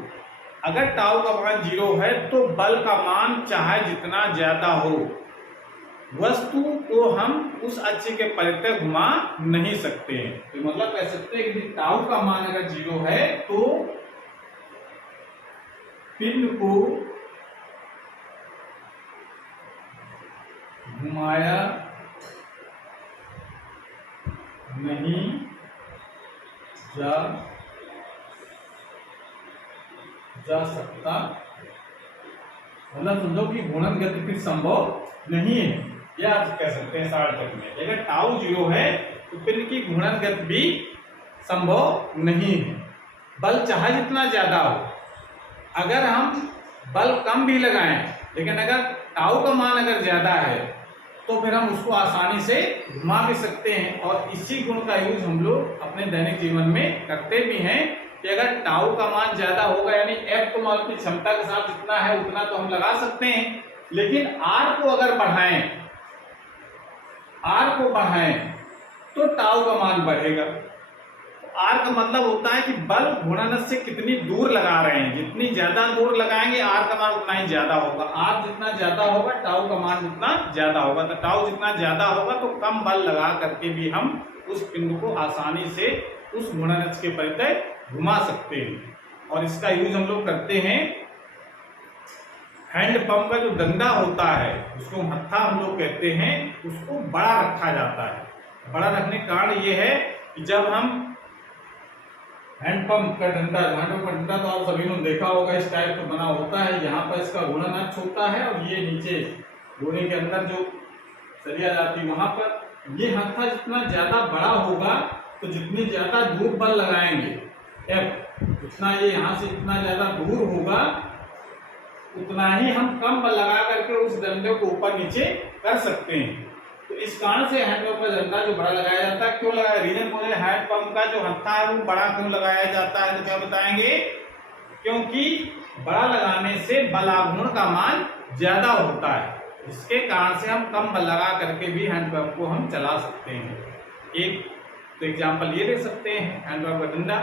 अगर टाउ का मान जीरो है तो बल का मान चाहे जितना ज्यादा हो, वस्तु को हम उस अक्ष के परितः घुमा नहीं सकते हैं। तो मतलब कह सकते हैं कि टाउ का मान अगर जीरो है तो पिंड को घुमाया नहीं जा सकता। मतलब समझो कि घूर्णन गति फिर संभव नहीं है, या आप कह सकते हैं सार्थक में अगर टाउ जीरो है तो पिंड की घूर्णन गति भी संभव नहीं है, बल चाहे जितना ज्यादा हो। अगर हम बल कम भी लगाएं, लेकिन अगर टाउ का मान अगर ज्यादा है तो फिर हम उसको आसानी से घुमा भी सकते हैं। और इसी गुण का यूज हम लोग अपने दैनिक जीवन में करते भी हैं कि अगर टाउ का मान ज्यादा होगा, यानी F को मान की क्षमता के साथ जितना है उतना तो हम लगा सकते हैं, लेकिन R को अगर बढ़ाएं तो टाउ का मान बढ़ेगा। आर का मतलब होता है कि बल घूर्णन से कितनी दूर लगा रहे हैं, जितनी ज्यादा दूर लगाएंगे आर का मान उतना ही ज्यादा होगा। आर जितना ज्यादा होगा टाउ का मान उतना ज्यादा होगा। तो टाउ जितना ज्यादा होगा तो कम बल लगा करके भी हम उस पिंड को आसानी से उस घूर्णन के परितः घुमा सकते हैं। और इसका यूज हम लोग करते हैं, हैंड पंप का जो डंडा होता है उसको हत्था हम लोग कहते हैं, उसको बड़ा रखा जाता है। बड़ा रखने का कारण ये है कि जब हम हैंडपंप का डंडा, हैंडपंप का डंडा तो आप सभी ने देखा होगा, इस टाइप का बना होता है। यहाँ पर इसका घूर्णन अक्ष होता है और ये नीचे घोड़े के अंदर जो सरिया जाती है वहां पर ये हत्था जितना ज्यादा बड़ा होगा तो जितनी ज्यादा दूर बल लगाएंगे एफ, जितना ये यहाँ से इतना ज्यादा दूर होगा उतना ही हम कम बल लगा करके उस डंडे को ऊपर नीचे कर सकते हैं। तो इस कारण से हैंडपंप का डंडा जो बड़ा लगाया जाता है, क्यों लगाया, रीजन बोले हैंडपंप का जो हत्था है वो बड़ा क्यों लगाया जाता है, तो क्या बताएंगे, क्योंकि बड़ा लगाने से बलाघूर्ण का मान ज्यादा होता है। इसके कारण से हम कम बल लगा करके भी हैंडपंप को हम चला सकते हैं। एक तो एग्जाम्पल ये ले सकते हैं हैंडपंप का डंडा।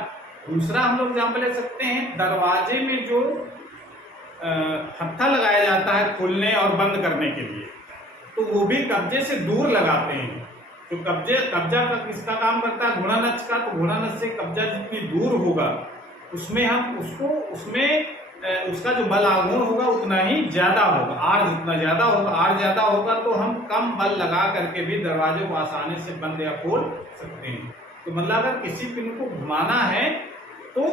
दूसरा हम लोग एग्जाम्पल ले सकते हैं, दरवाजे में जो हत्था लगाया जाता है खोलने और बंद करने के लिए, तो वो भी कब्जे से दूर लगाते हैं। तो कब्जा का किसका काम करता है, घूर्णन अक्ष का। तो घूर्णन अक्ष से कब्जा जितनी दूर होगा उसमें हम उसका जो बल आघूर्ण होगा उतना ही ज्यादा होगा। आर जितना ज्यादा होगा, आर ज्यादा होगा तो हम कम बल लगा करके भी दरवाजे को आसानी से बंद या खोल सकते हैं। तो मतलब अगर किसी पिन को घुमाना है तो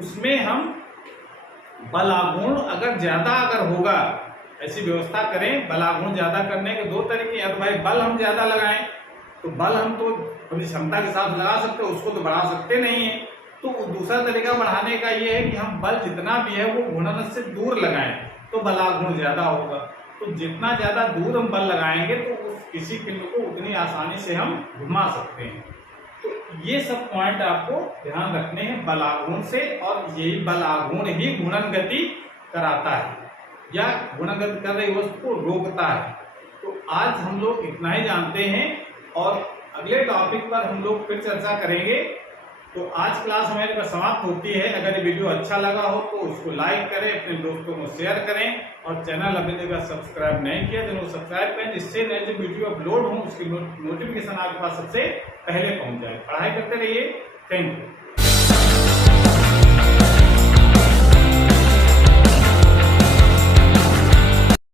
उसमें हम बल आघूर्ण अगर ज्यादा होगा, ऐसी व्यवस्था करें। बल आघूर्ण ज्यादा करने के दो तरीके, या तो भाई बल हम ज्यादा लगाएं, तो बल हम तो अपनी क्षमता के साथ लगा सकते हैं, उसको तो बढ़ा सकते नहीं है। तो दूसरा तरीका बढ़ाने का ये है कि हम बल जितना भी है वो घूर्णन से दूर लगाएं, तो बल आघूर्ण ज्यादा होगा। तो जितना ज्यादा दूर हम बल लगाएंगे तो किसी पिंड को उतनी आसानी से हम घुमा सकते हैं। तो ये सब पॉइंट आपको ध्यान रखने हैं बल आघूर्ण से, और यही बल आघूर्ण ही घूर्णन गति कराता है या घूर्णन गति कर रही वस्तु को रोकता है। तो आज हम लोग इतना ही जानते हैं और अगले टॉपिक पर हम लोग फिर चर्चा करेंगे। तो आज क्लास हमारे पर समाप्त होती है। अगर ये वीडियो अच्छा लगा हो तो उसको लाइक करें, अपने दोस्तों को शेयर करें, और चैनल अभी तक सब्सक्राइब नहीं किया तो सब्सक्राइब करें, जिससे नए जो वीडियो अपलोड हो उसकी नोटिफिकेशन आपके पास सबसे पहले पहुंच जाए। पढ़ाई करते रहिए। Thank you.